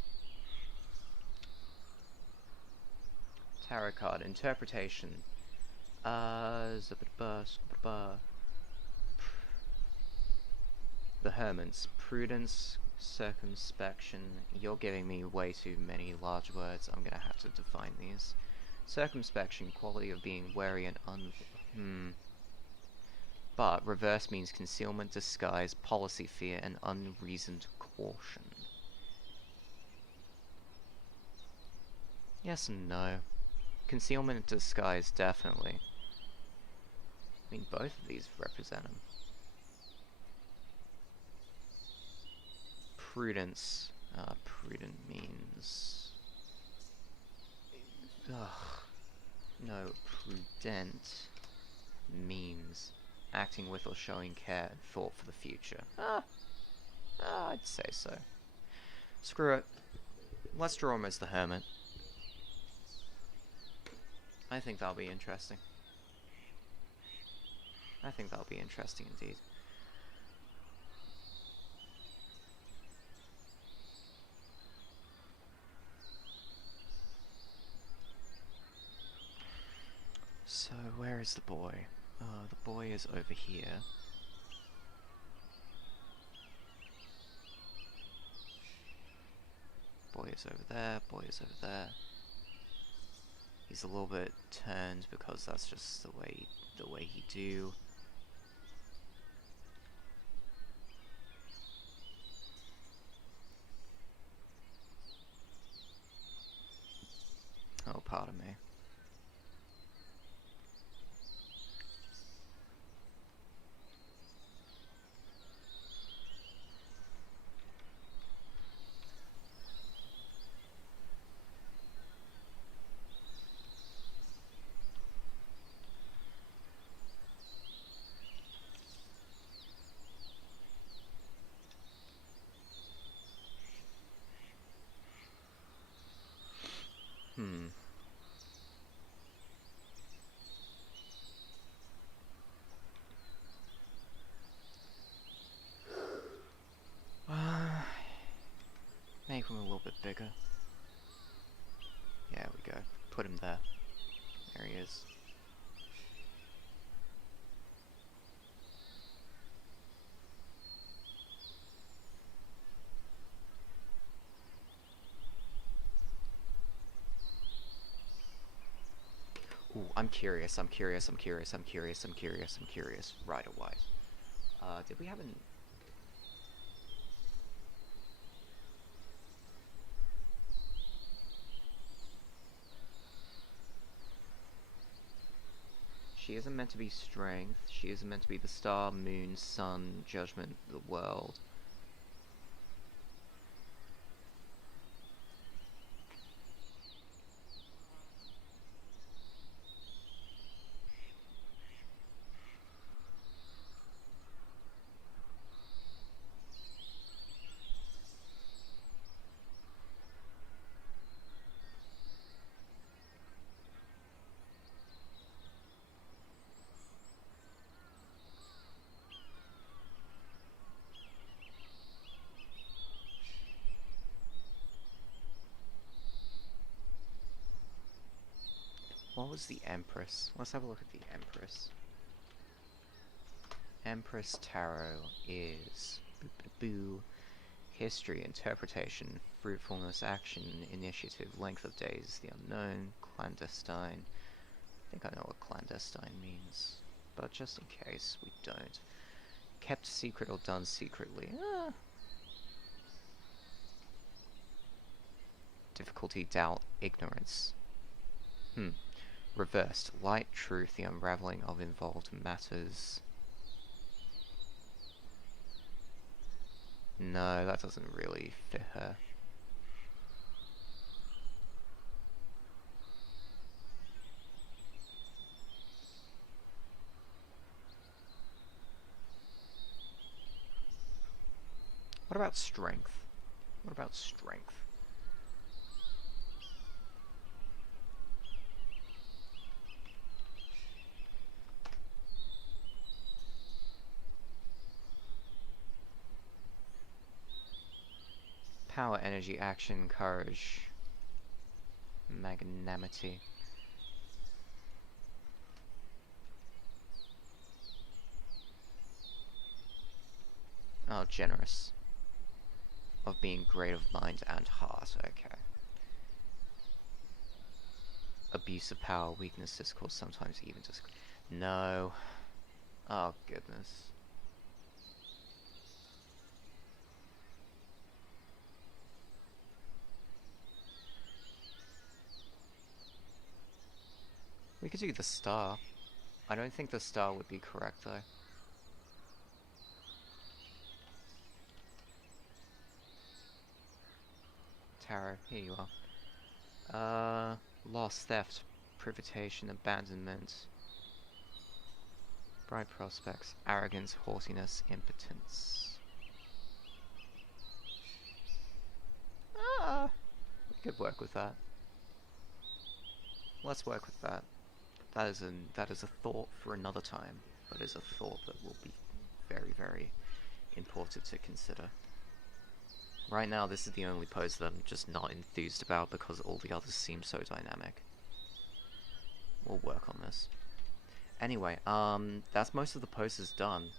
Tarot card interpretation. The hermit's prudence, circumspection. You're giving me way too many large words. I'm gonna have to define these. Circumspection, quality of being wary and But reverse means concealment, disguise, policy fear, and unreasoned caution. Yes and no. Concealment and disguise, definitely. I mean, both of these represent them. Prudence. Prudent means... No, prudent means acting with or showing care and thought for the future. I'd say so. Screw it. Let's draw him as the hermit. I think that'll be interesting. I think that'll be interesting indeed. So, where is the boy? The boy is over here. Boy is over there, boy is over there. He's a little bit turned because that's just the way he do. Oh, pardon me. I'm curious right away. Did we have an... She isn't meant to be strength, she isn't meant to be the star, moon, sun, judgment, the world. What was the Empress? Let's have a look at the Empress. Empress Tarot is... boo. History, interpretation, fruitfulness, action, initiative, length of days, the unknown, clandestine. I think I know what clandestine means, but just in case we don't. Kept secret or done secretly. Difficulty, doubt, ignorance. Reversed, light, truth, the unraveling of involved matters. No, that doesn't really fit her. What about strength? What about strength? Power, energy, action, courage, magnanimity. Oh, generous. Of being great of mind and heart, okay. Abuse of power, weakness, discord, sometimes even discord. No. Oh, goodness. We could do the star. I don't think the star would be correct, though. Tarot, here you are. Loss, theft, privitation, abandonment, bright prospects, arrogance, haughtiness, impotence. We could work with that. Let's work with that. That is a thought for another time, but is a thought that will be very, very important to consider. Right now, this is the only pose that I'm just not enthused about because all the others seem so dynamic. We'll work on this. Anyway, that's most of the poses done.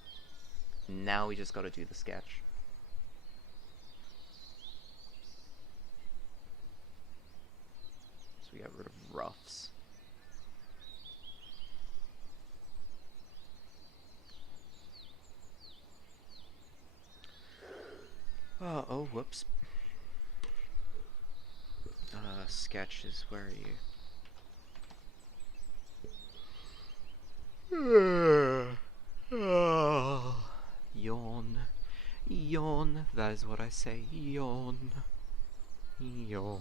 Now we just gotta do the sketch. So we get rid of roughs. Oh, whoops. Sketches, where are you? Yawn. Yawn. That is what I say. Yawn. Yawn.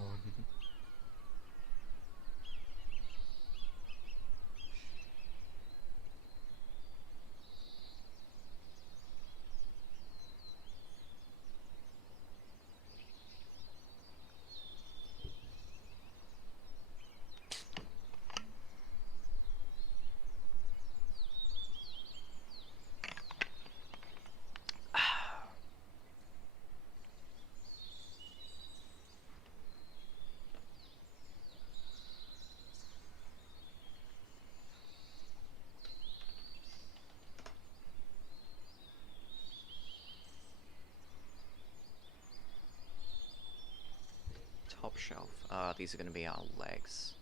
Top shelf. These are going to be our legs.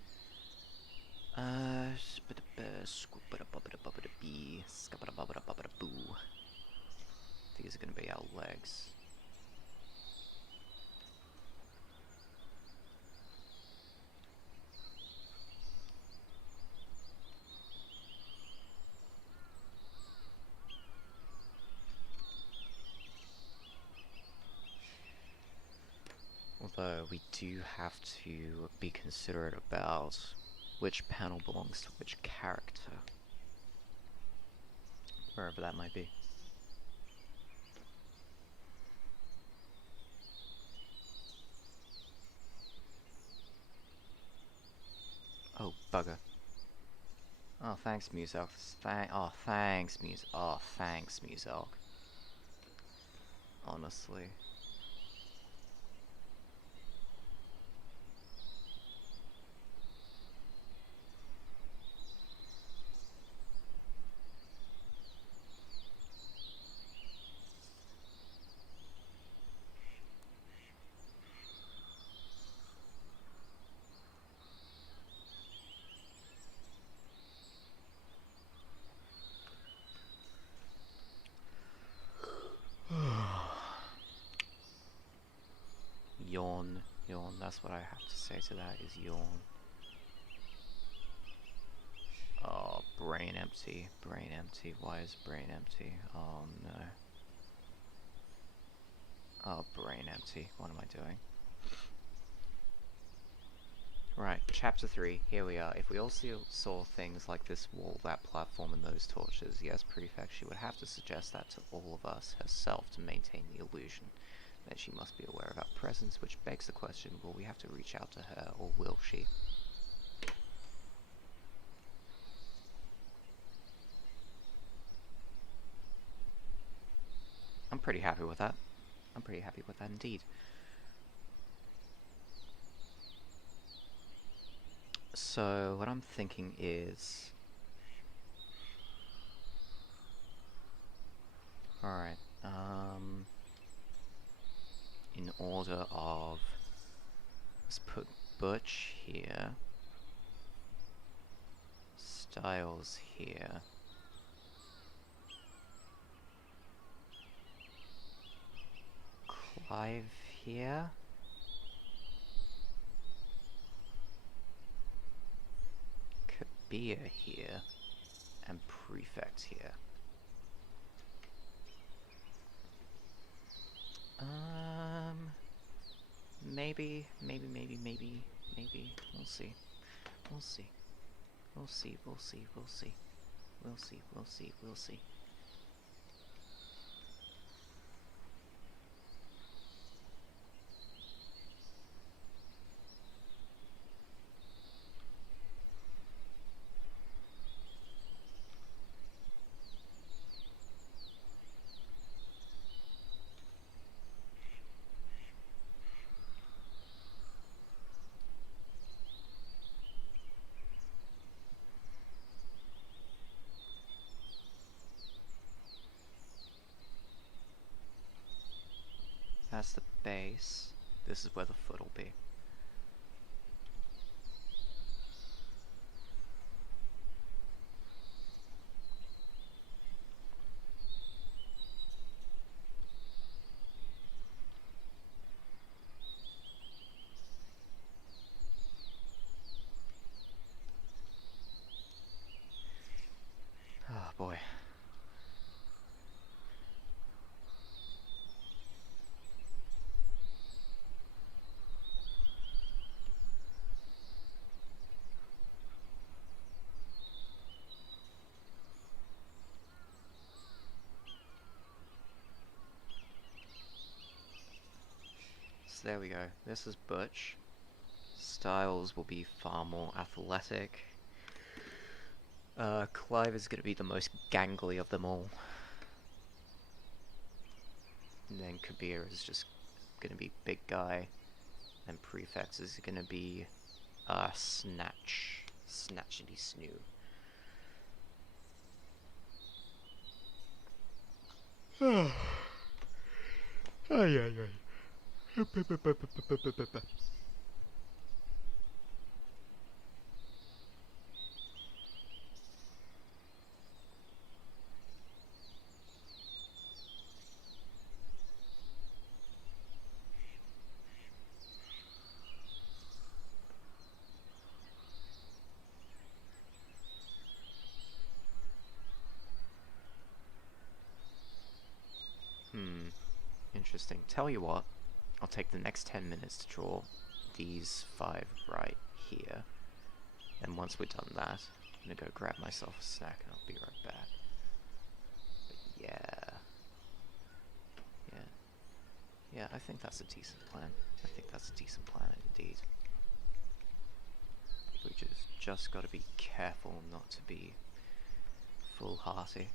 These are gonna be our legs. Although we do have to be considerate about which panel belongs to which character, wherever that might be. Oh, bugger. Oh, thanks, Mewzer. Thanks, Mewzer. Oh, thanks, Mewzer. Honestly. Yawn. Yawn. That's what I have to say to that, is yawn. Oh, brain empty. Brain empty. Why is brain empty? Oh, no. Oh, brain empty. What am I doing? Right, chapter 3, here we are. If we all saw things like this wall, that platform, and those torches, yes, Prefect, she would have to suggest that to all of us herself to maintain the illusion. Then she must be aware of our presence, which begs the question, will we have to reach out to her, or will she? I'm pretty happy with that. I'm pretty happy with that indeed. So, what I'm thinking is... Alright, in order of... Let's put Butch here. Styles here. Clive here. Kabir here. And Prefect here. Maybe. We'll see. We'll see. We'll see. We'll see. We'll see. We'll see. We'll see. We'll see. That's the base. This is where the foot will be. Oh boy. So there we go. This is Butch. Styles will be far more athletic. Clive is going to be the most gangly of them all. And then Kabir is just going to be big guy. And Prefect is going to be Snatchity Snoo. interesting. Tell you what, I'll take the next 10 minutes to draw these 5 right here. And once we're done that, I'm gonna go grab myself a snack and I'll be right back. But yeah. Yeah, I think that's a decent plan. I think that's a decent plan indeed. We just gotta be careful not to be foolhardy.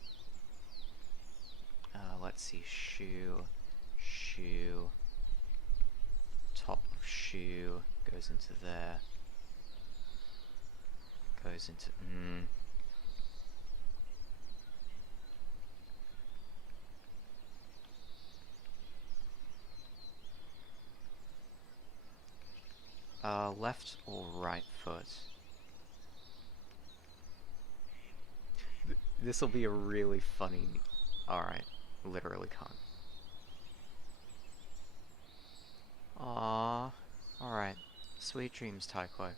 Let's see, shoe, top of shoe, goes into there, goes into, left or right foot? This'll be a really funny, alright, literally can't. Aww, alright, sweet dreams, Taiko.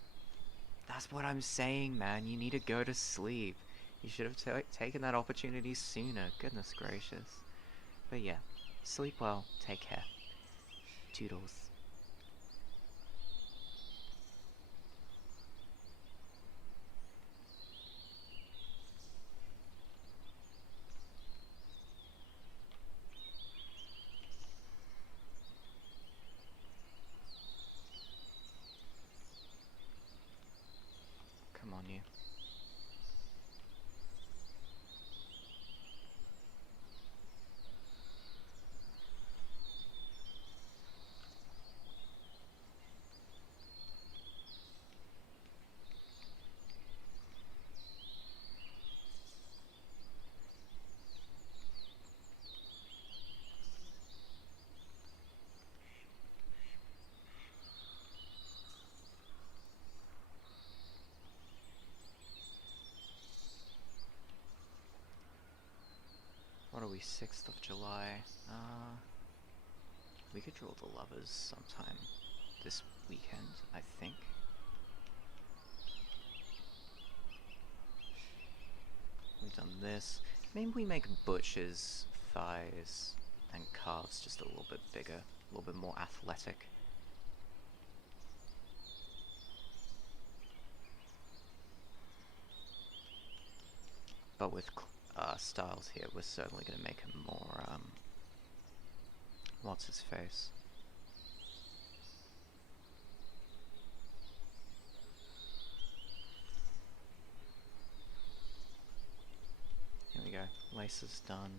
That's what I'm saying, man, you need to go to sleep. You should have taken that opportunity sooner, goodness gracious. But yeah, sleep well, take care. Toodles. Come on, you. What are we, 6th of July? We could draw the lovers sometime this weekend, I think. We've done this. Maybe we make Butch's thighs and calves just a little bit bigger, a little bit more athletic. But with Styles here, we're certainly going to make him more, what's his face? Here we go, lace is done.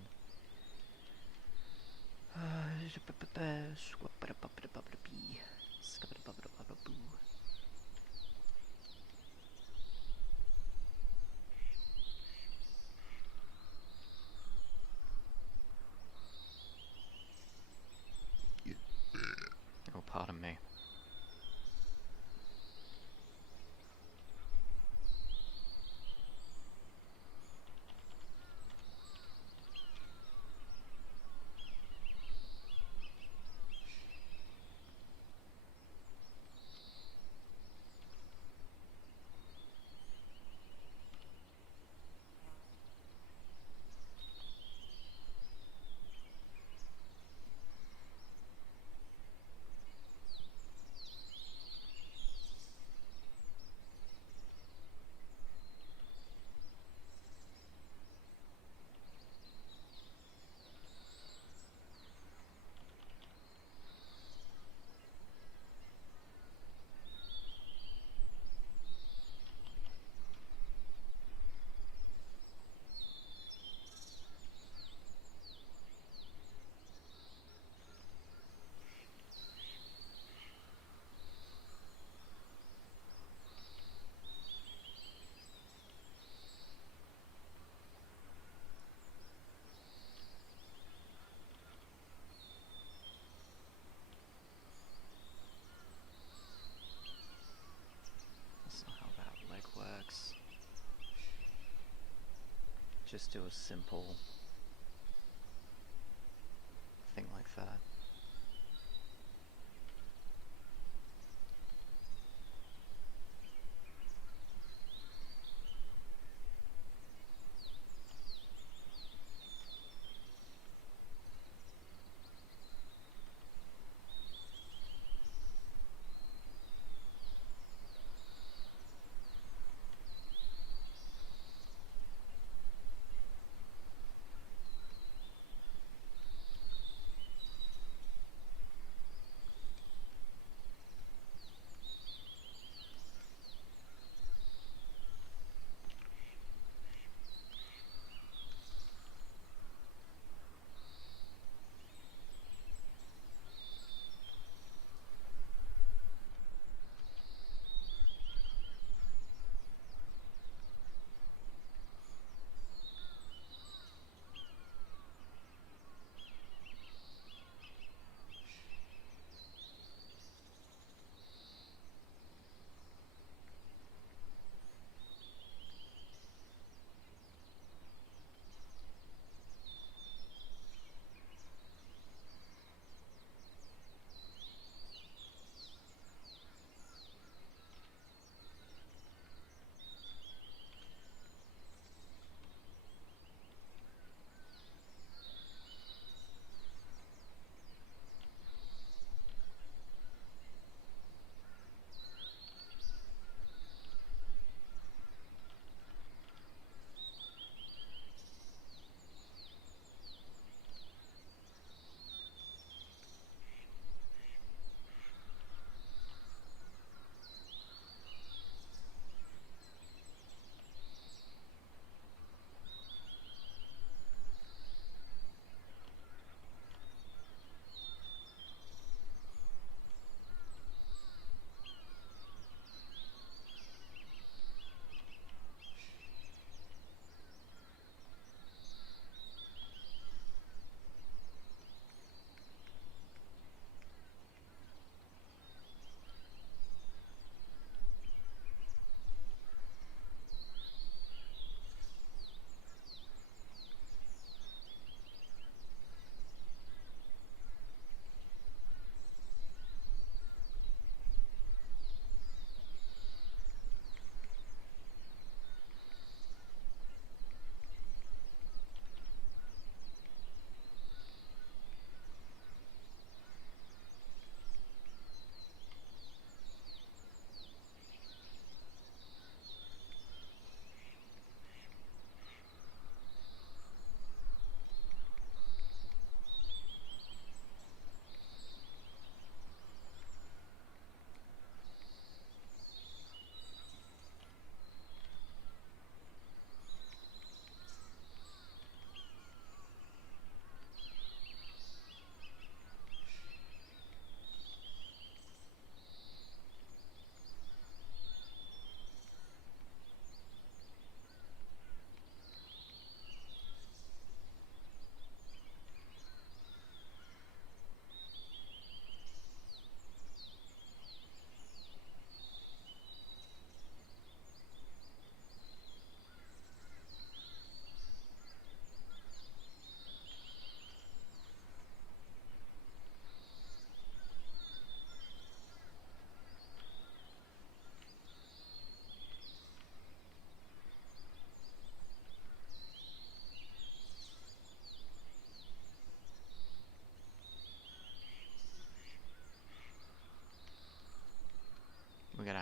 Oh, pardon me. Just do a simple thing like that.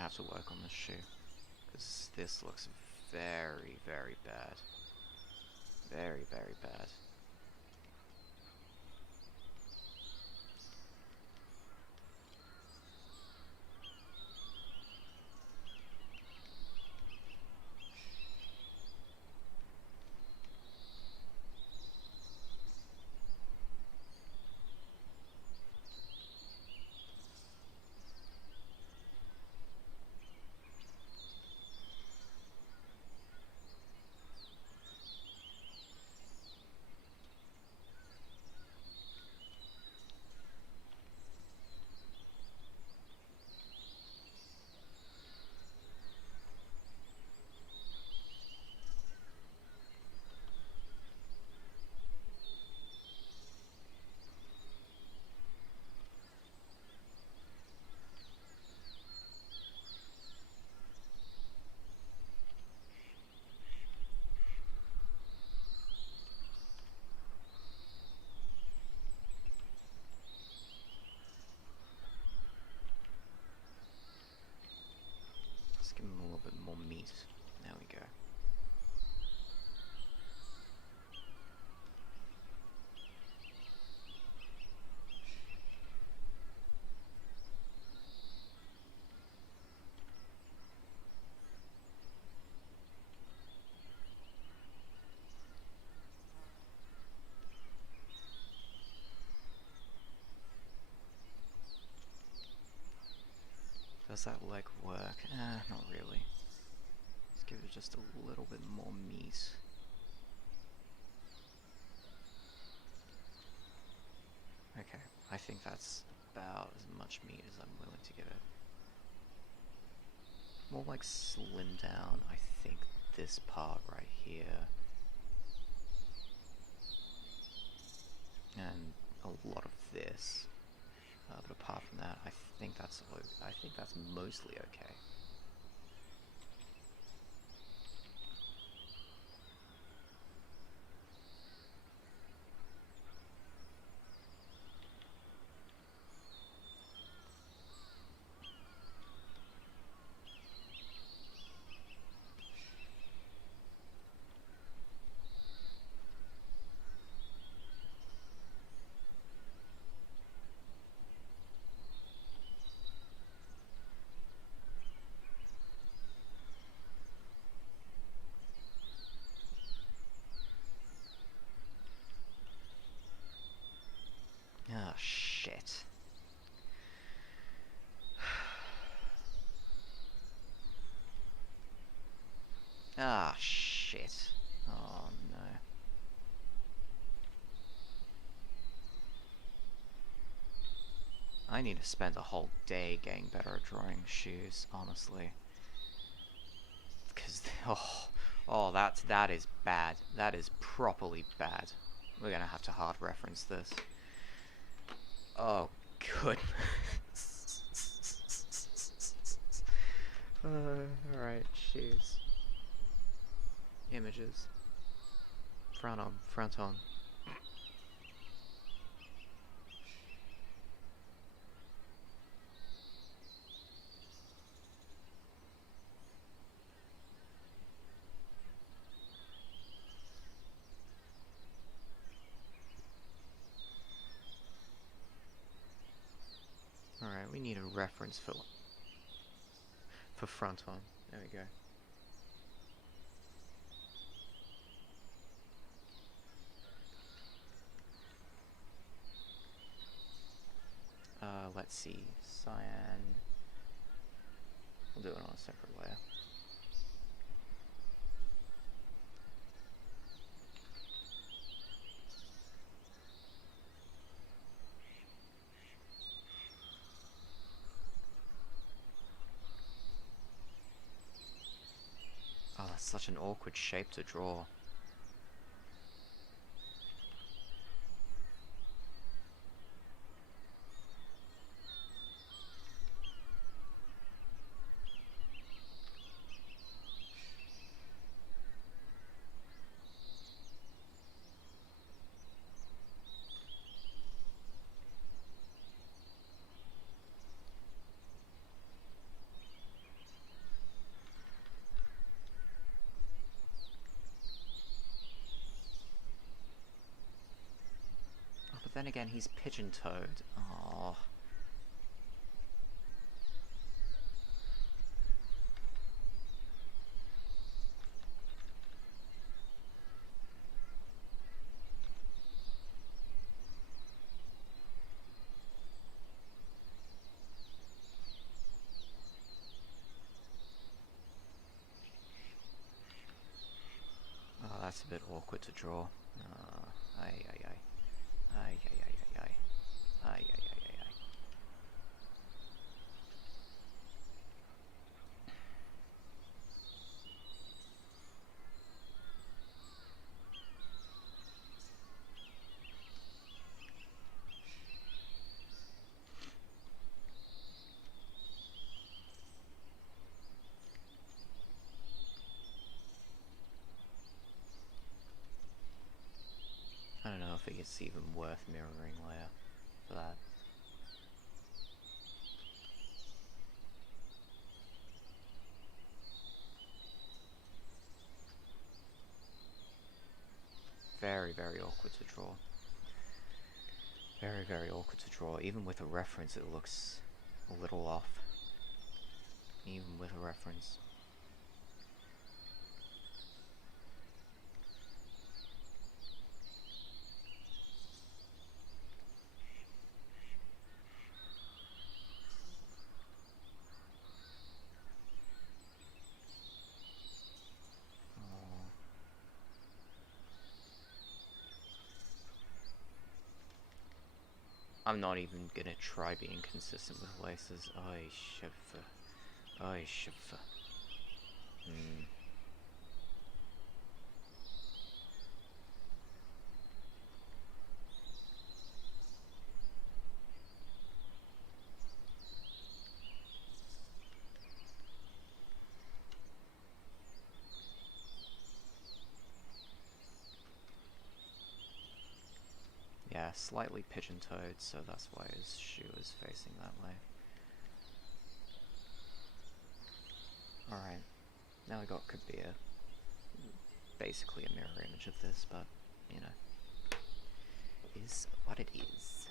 have to work on this shoe, because this looks very, very bad. Very, very bad. Let's give him a little bit more meat. There we go. Does that leg work? Not really. Let's give it just a little bit more meat. Okay, I think that's about as much meat as I'm willing to give it. More like slim down, I think this part right here. And a lot of this. But apart from that, I think that's mostly okay. Ah, shit. Ah, shit. Oh, no. I need to spend a whole day getting better at drawing shoes, honestly. Because, oh, that is bad. That is properly bad. We're gonna have to hard reference this. Oh, goodness. Alright, shoes. Images. Front on, front on. Alright, we need a reference for front on. There we go. Let's see. Cyan. We'll do it on a separate layer. Oh, that's such an awkward shape to draw. then again, he's pigeon-toed. Oh. Oh, that's a bit awkward to draw. Ay, ay, ay. Ay, ay, ay, ay, ay. Ay, ay, ay, ay, ay. I don't know if it's even worth mirroring layer for that. Very, very awkward to draw. Very, very awkward to draw. Even with a reference, it looks a little off. Even with a reference. I'm not even gonna try being consistent with laces. I shiver. I shiver. Yeah, slightly pigeon-toed, so that's why his shoe is facing that way. Alright, now we got Kabir. Basically a mirror image of this, but, you know, is what it is.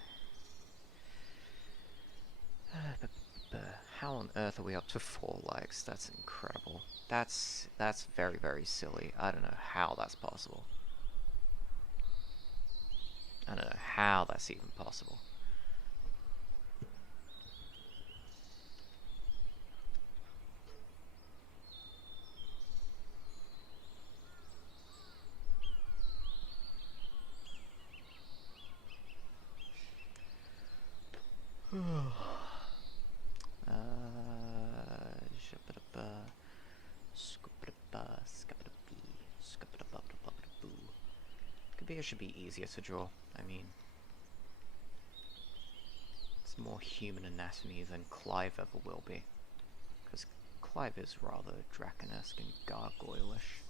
How on earth are we up to 4 likes? That's incredible. That's very, very silly. I don't know how that's possible. I don't know how that's even possible. Kabir should be easier to draw. I mean, it's more human anatomy than Clive ever will be. Because Clive is rather draconesque and gargoyle-ish.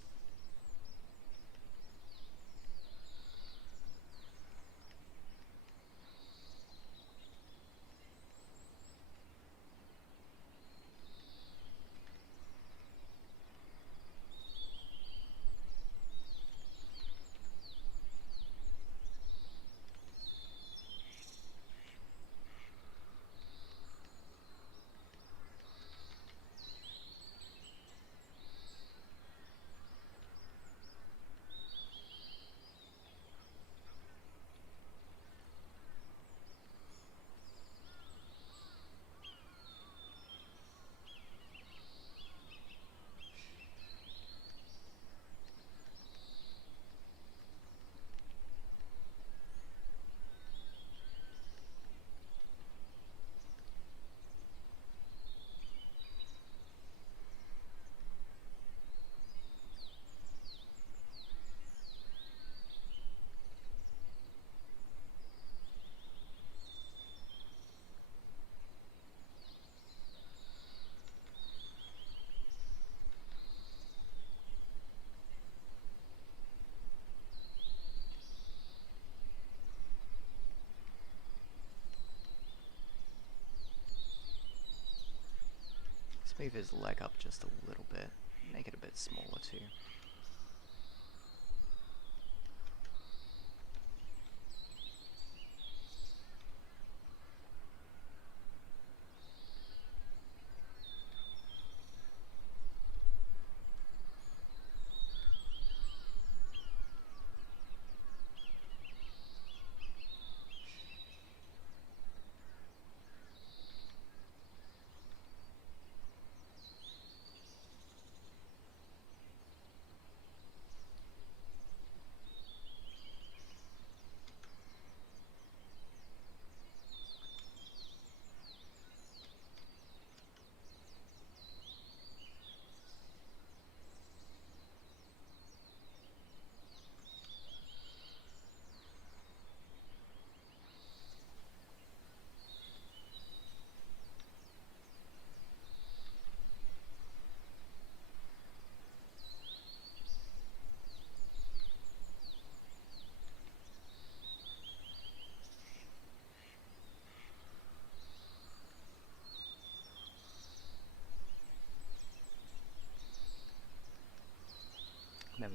Move his leg up just a little bit, make it a bit smaller too.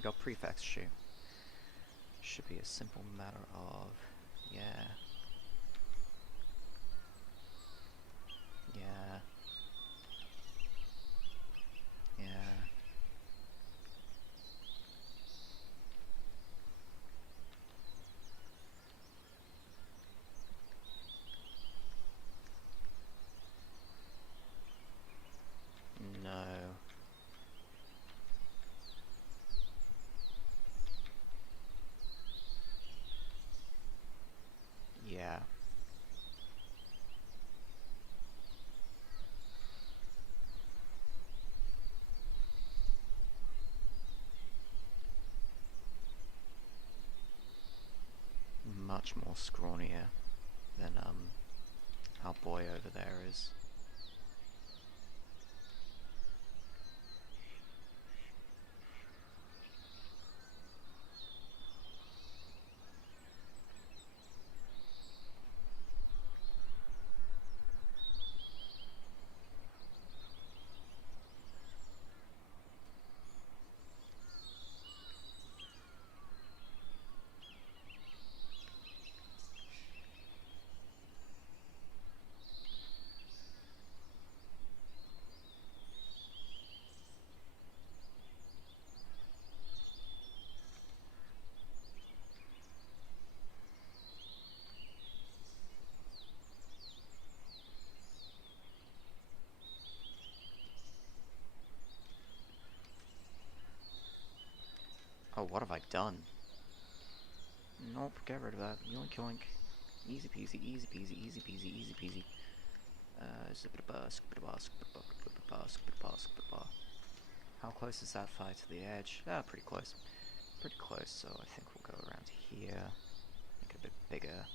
got prefix shoe. Should be a simple matter of, yeah. Yeah. Yeah. No. Yeah. Much more scrawnier than our boy over there is. Oh, what have I done? Nope, get rid of that. Yoink yoink. Easy peasy, easy peasy, easy peasy, easy peasy. How close is that fight to the edge? Ah, pretty close. Pretty close, so I think we'll go around here. Make it a bit bigger.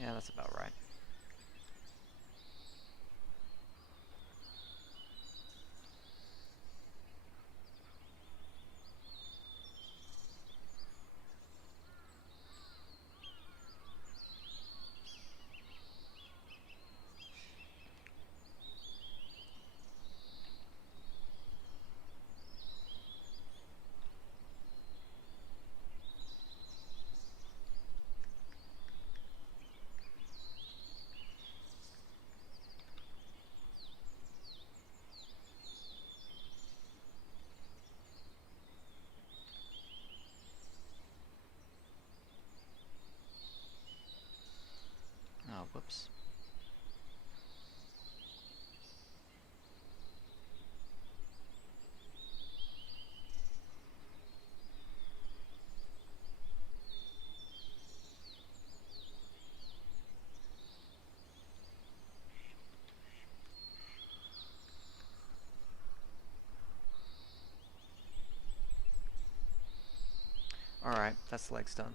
Yeah, that's about right. Oh, whoops. Alright, that's the legs done.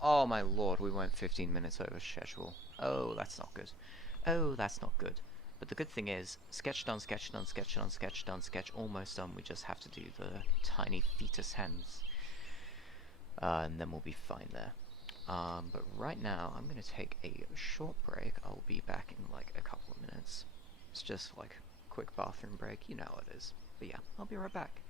Oh my lord, we went 15 minutes over schedule. Oh, that's not good. Oh, that's not good. But the good thing is, sketch done, sketch done, sketch done, sketch done, sketch almost done. We just have to do the tiny fetus hands. And then we'll be fine there. But right now, I'm going to take a short break. I'll be back in like a couple of minutes. It's just like a quick bathroom break. You know how it is. But yeah, I'll be right back.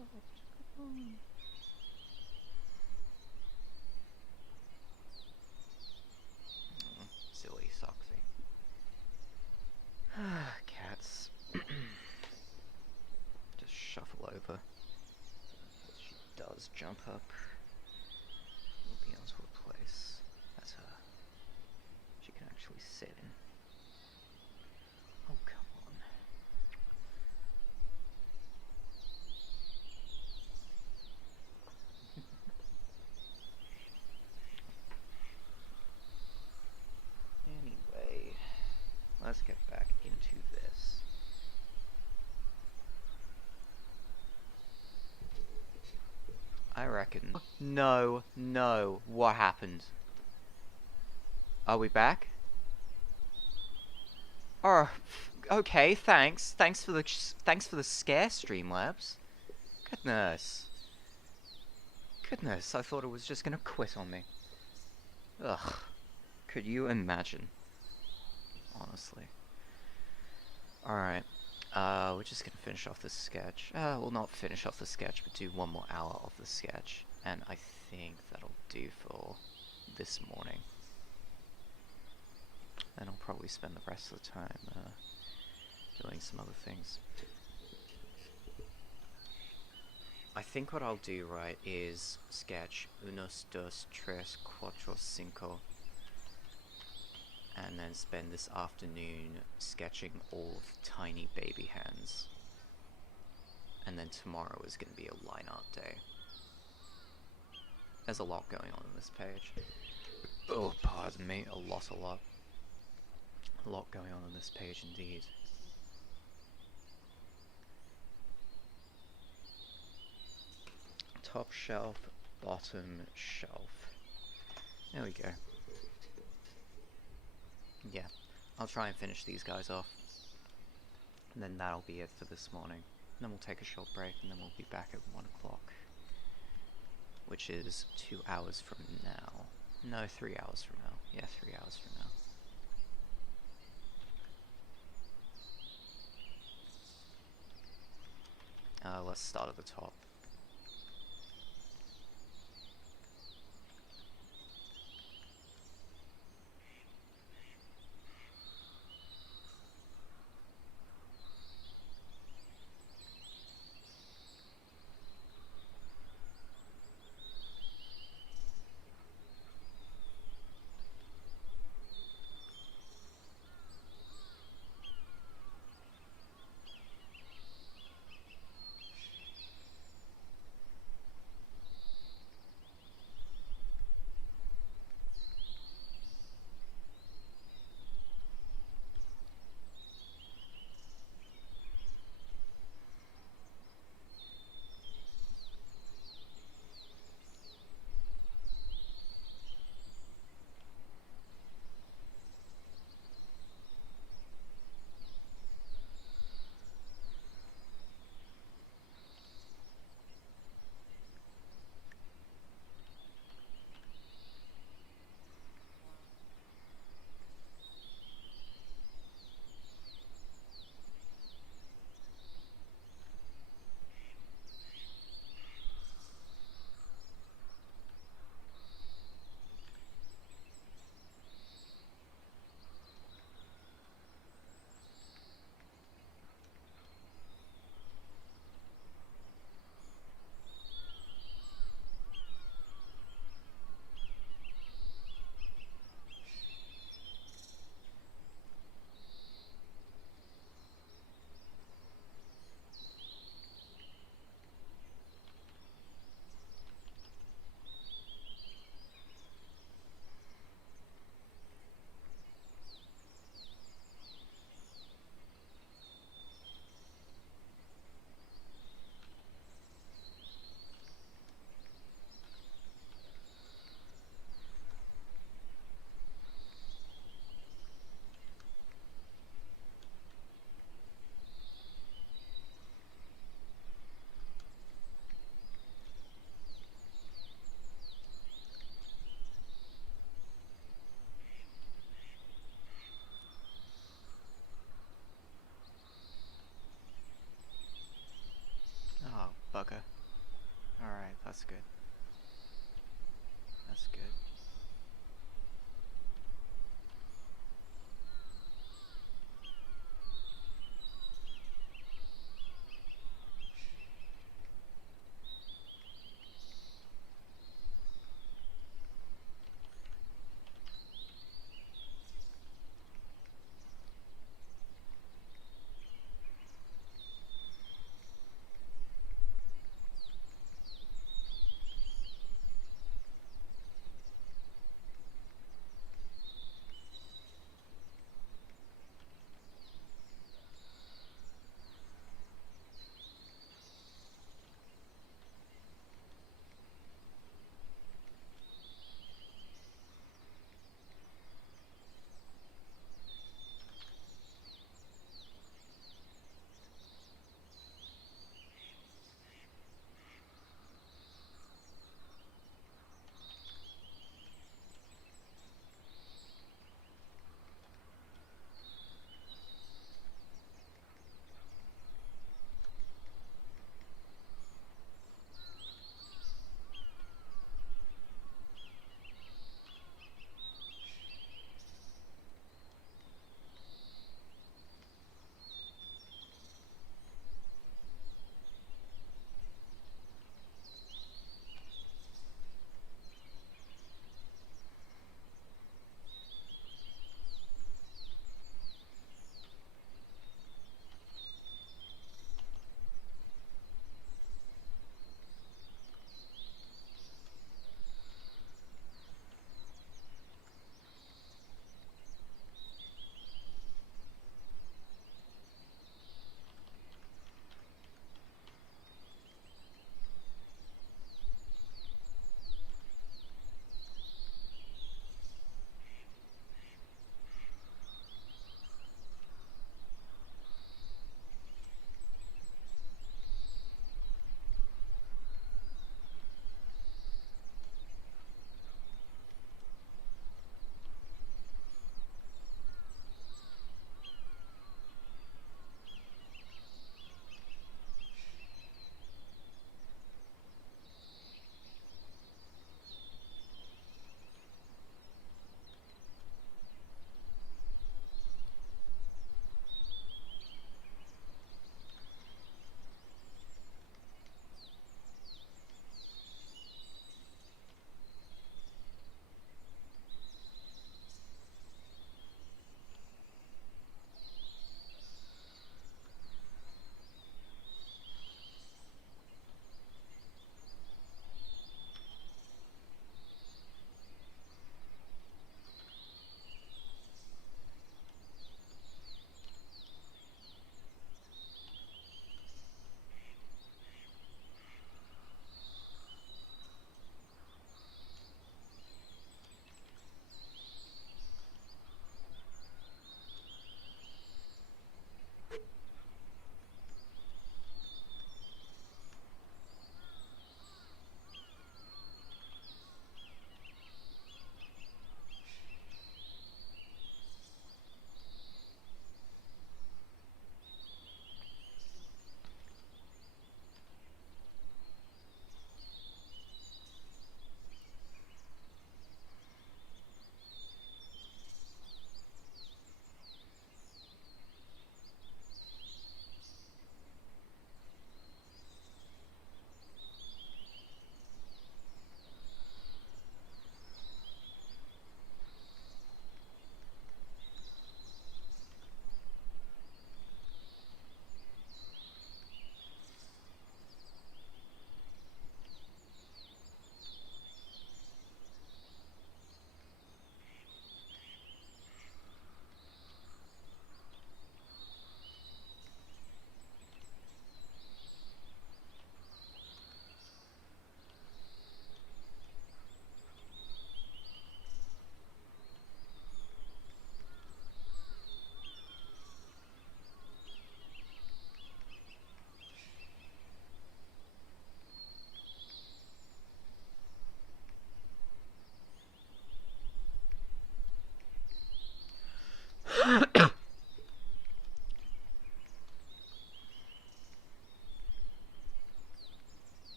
stopped. Come on. Oh, silly Soxy. Cats. Just shuffle over. She does jump up. We'll be onto a place that she can actually sit in. Oh, come on. Anyway, let's get back into this. I reckon. No, no. What happened? Are we back? Oh, okay. Thanks. Thanks for the scare, Streamlabs. Goodness. Goodness, I thought it was just gonna quit on me. Ugh. Could you imagine? Honestly. Alright. We're just gonna finish off this sketch. Well, not finish off the sketch, but do 1 more hour of the sketch. And I think that'll do for this morning. And I'll probably spend the rest of the time, doing some other things. I think what I'll do, right, is sketch 1, 2, 3, 4, 5. And then spend this afternoon sketching all of tiny baby hands. And then tomorrow is going to be a line art day. There's a lot going on this page. Oh, pardon me, a lot. A lot going on this page indeed. Top shelf, bottom shelf. There we go. Yeah, I'll try and finish these guys off. And then that'll be it for this morning. And then we'll take a short break and then we'll be back at 1 o'clock. Which is 2 hours from now. No, 3 hours from now. Yeah, 3 hours from now. Let's start at the top. That's good. That's good.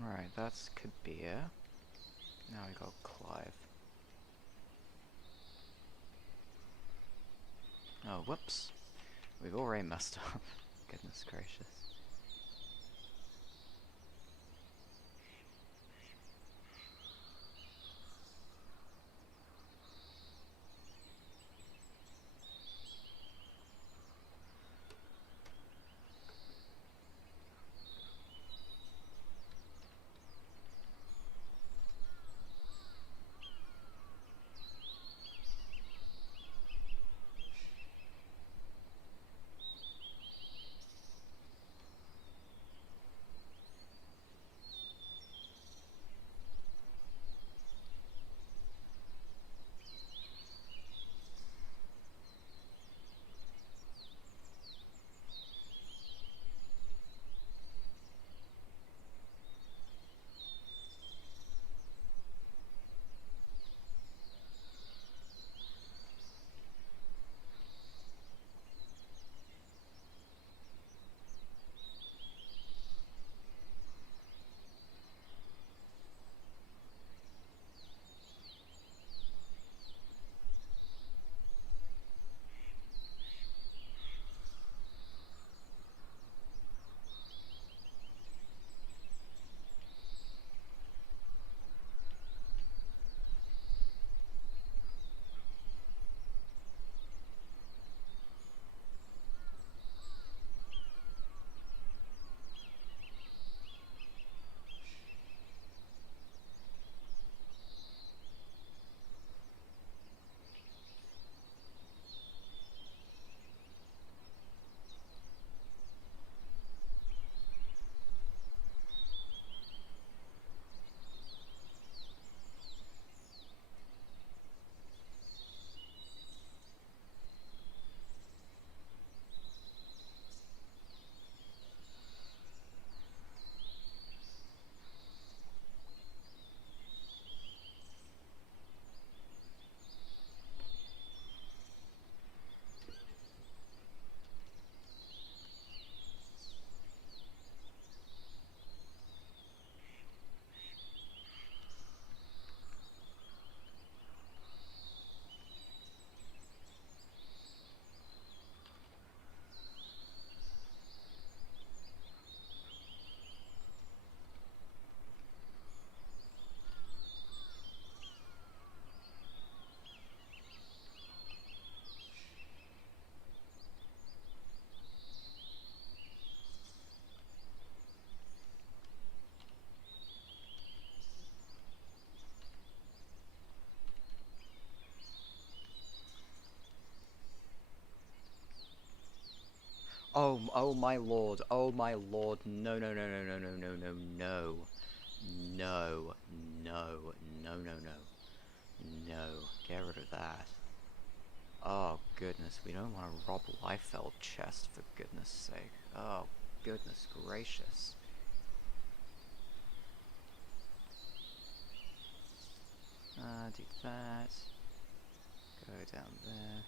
Right, that's Kabir. Now we got Clive. Oh, whoops. We've already messed up. Goodness gracious. Oh my lord, oh my lord, no, no, no, no, no, no, no, no, no, no, no, no, no, no, no, get rid of that. Oh goodness, we don't want to rob Liefeld chest, for goodness sake. Oh goodness gracious. Do that, go down there.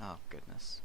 Oh goodness.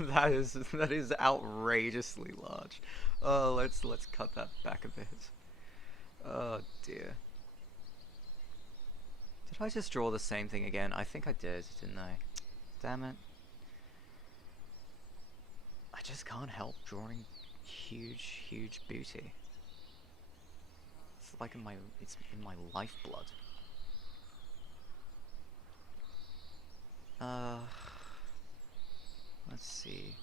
that is outrageously large. Let's cut that back a bit. Oh dear. Did I just draw the same thing again? I think I did, didn't I? Damn it. I just can't help drawing huge booty. It's like it's in my lifeblood. Let's see.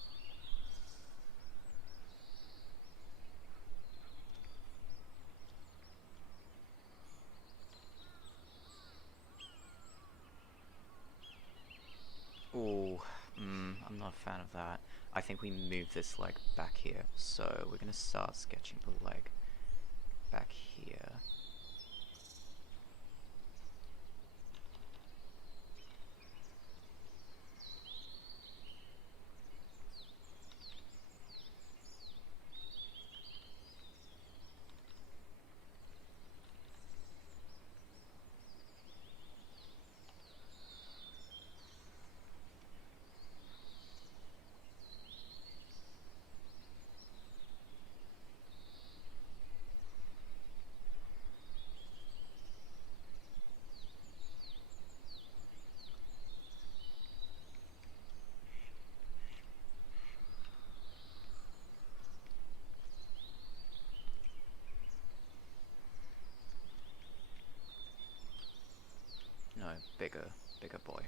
Ooh, I'm not a fan of that. I think we move this leg back here. So we're gonna start sketching the leg back here. No, bigger boy.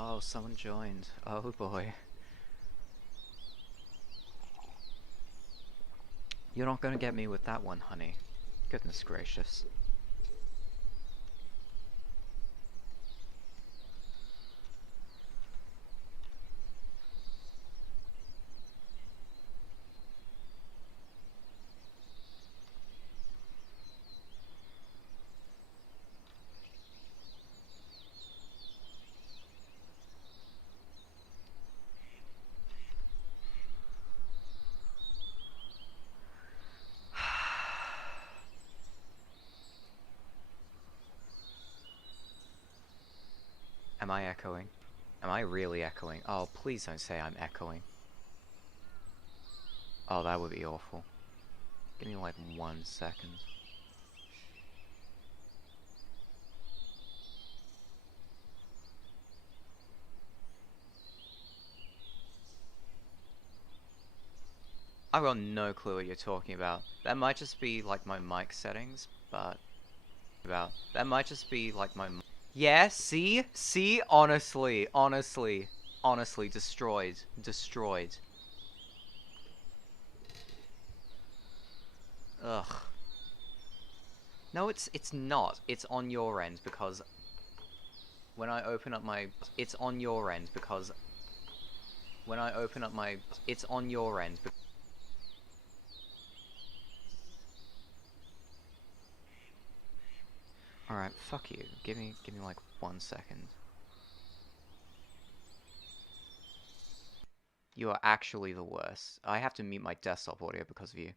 Oh, someone joined. Oh boy. You're not gonna get me with that one, honey. Goodness gracious. Am I echoing? Am I really echoing? Oh, please don't say I'm echoing. Oh, that would be awful. Give me like 1 second. I've got no clue what you're talking about. That might just be like my mic settings, but about. That might just be like my... Yeah, see? See? Honestly, honestly, honestly, destroyed. Destroyed. Ugh. No, it's not. It's on your end because when I open up my... It's on your end because when I open up my... It's on your end. Alright, fuck you. Give me like 1 second. You are actually the worst. I have to mute my desktop audio because of you.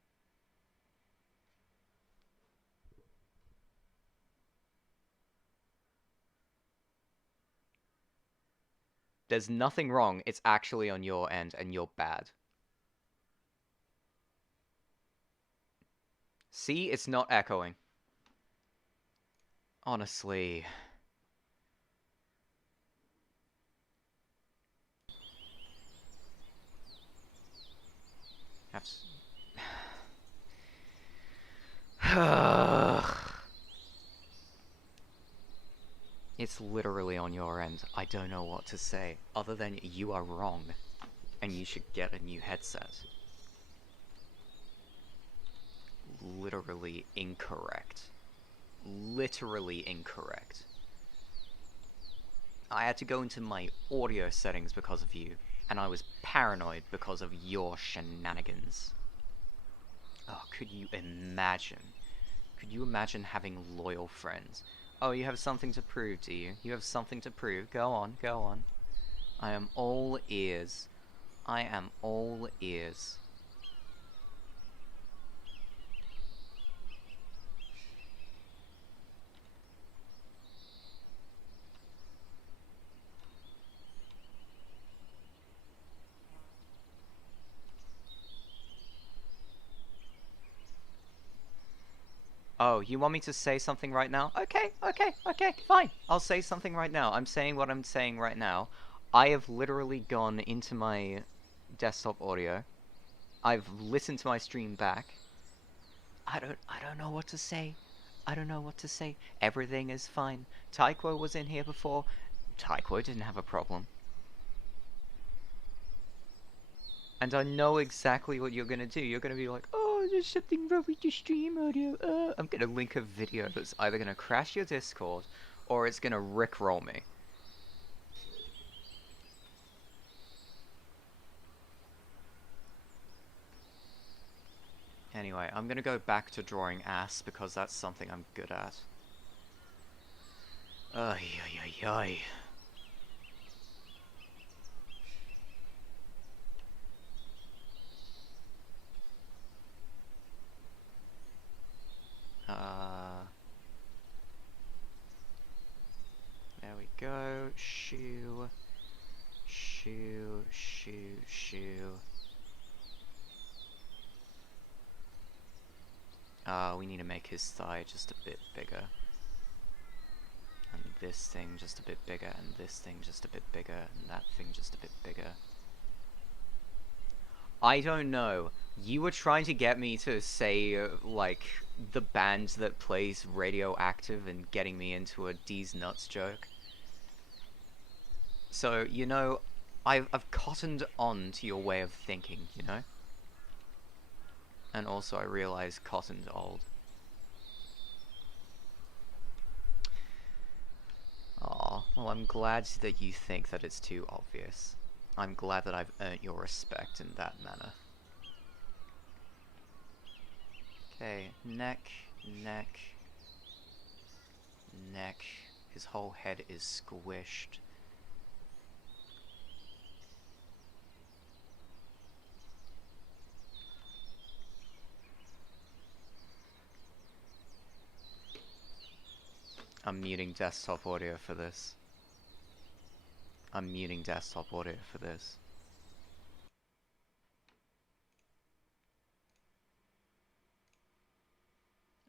There's nothing wrong. It's actually on your end and you're bad. See? It's not echoing. Honestly. It's literally on your end. I don't know what to say, other than you are wrong, and you should get a new headset. Literally incorrect. Literally incorrect. I had to go into my audio settings because of you, and I was paranoid because of your shenanigans. Oh, could you imagine? Could you imagine having loyal friends? Oh, you have something to prove, do you? You have something to prove. Go on, go on. I am all ears. I am all ears. Oh, you want me to say something right now? Okay, fine. I'll say something right now. I'm saying what I'm saying right now. I have literally gone into my desktop audio. I've listened to my stream back. I don't know what to say. I don't know what to say. Everything is fine. Taiko was in here before. Taiko didn't have a problem. And I know exactly what you're gonna do. You're gonna be like, oh, there's something wrong with your stream audio. I'm gonna link a video that's either gonna crash your Discord, or it's gonna rickroll me. Anyway, I'm gonna go back to drawing ass, because that's something I'm good at. Ay, ay, ay, ay. There we go. Shoe. Shoe, shoe, shoe. We need to make his thigh just a bit bigger. And this thing just a bit bigger, and this thing just a bit bigger, and that thing just a bit bigger. I don't know. You were trying to get me to say, like, the band that plays Radioactive and getting me into a D's Nuts joke. So, you know, I've cottoned on to your way of thinking, you know? And also I realize cotton's old. Aw, well, I'm glad that you think that it's too obvious. I'm glad that I've earned your respect in that manner. Okay, neck, neck, neck. His whole head is squished. I'm muting desktop audio for this. I'm muting desktop audio for this.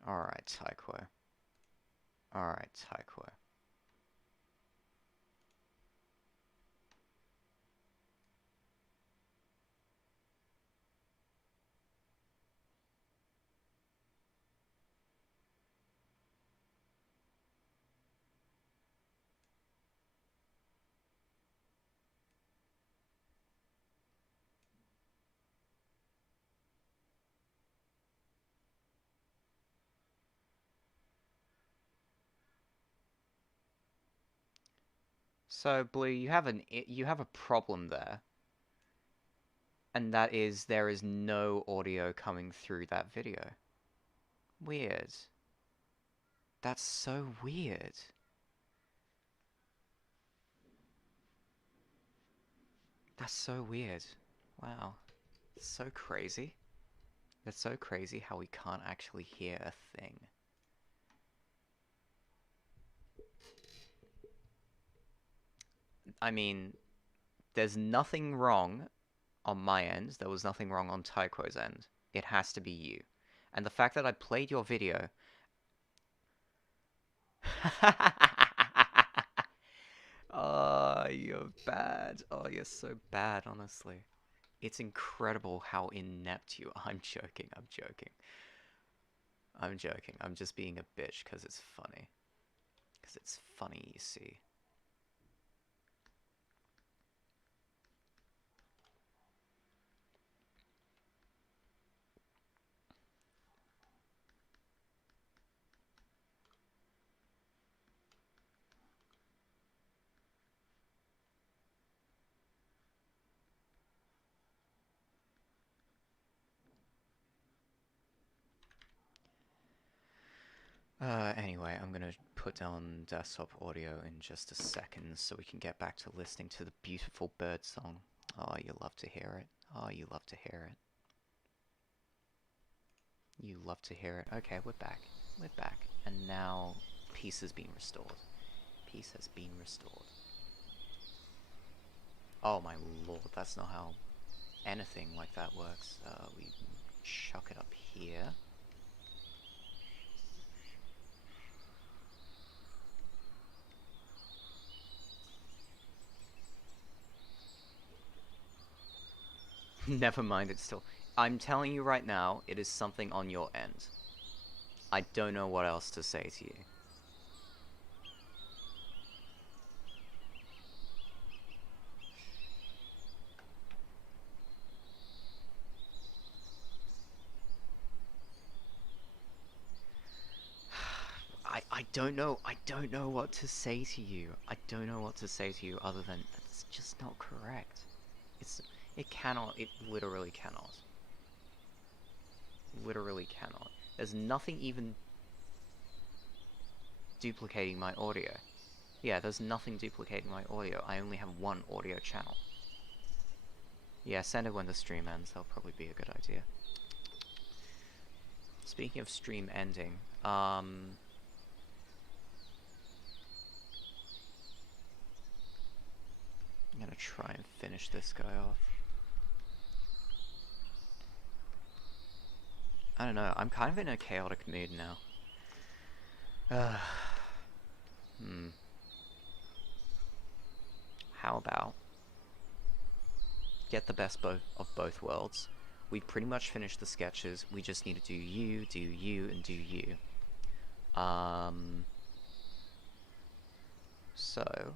Alright, Taiko. Alright, Taiko. So, Blue, you have a problem there. And that is, there is no audio coming through that video. Weird. That's so weird. That's so weird. Wow. It's so crazy. That's so crazy how we can't actually hear a thing. I mean, there's nothing wrong on my end. There was nothing wrong on Taiko's end. It has to be you. And the fact that I played your video... Oh, you're bad. Oh, you're so bad, honestly. It's incredible how inept you are. I'm joking, I'm joking. I'm joking. I'm just being a bitch because it's funny. Because it's funny, you see. Anyway, I'm gonna put down desktop audio in just a second so we can get back to listening to the beautiful bird song. Oh, you love to hear it. Oh, you love to hear it. You love to hear it. Okay, we're back. We're back. And now, peace has been restored. Peace has been restored. Oh my lord, that's not how anything like that works. We chuck it up here. Never mind, it's still... I'm telling you right now, it is something on your end. I don't know what else to say to you. I don't know what to say to you. I don't know what to say to you other than that's just not correct. It cannot, it literally cannot. Literally cannot. There's nothing even duplicating my audio. Yeah, there's nothing duplicating my audio. I only have one audio channel. Yeah, send it when the stream ends. That'll probably be a good idea. Speaking of stream ending, I'm gonna try and finish this guy off. I don't know, I'm kind of in a chaotic mood now. How about get the best of both worlds? We've pretty much finished the sketches. We just need to do you, and do you. So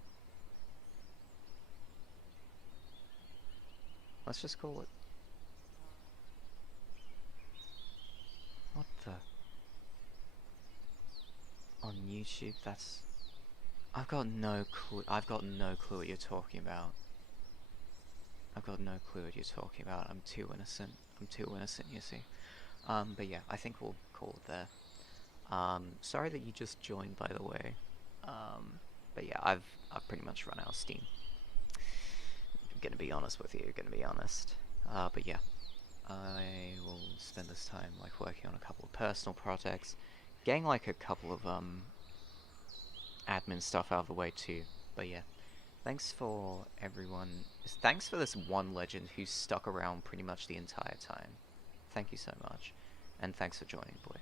let's just call it... What the... On YouTube, that's... I've got no clue what you're talking about. I've got no clue what you're talking about. I'm too innocent. I'm too innocent, you see. But yeah, I think we'll call it there. Sorry that you just joined, by the way. But yeah, I've pretty much run out of steam. I'm gonna be honest with you, gonna be honest. But yeah, I will spend this time like working on a couple of personal projects, getting like a couple of admin stuff out of the way too. But yeah, thanks for everyone. Thanks for this one legend who's stuck around pretty much the entire time. Thank you so much, and thanks for joining, boy.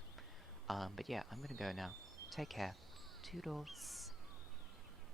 But yeah, I'm gonna go now. Take care. Toodles.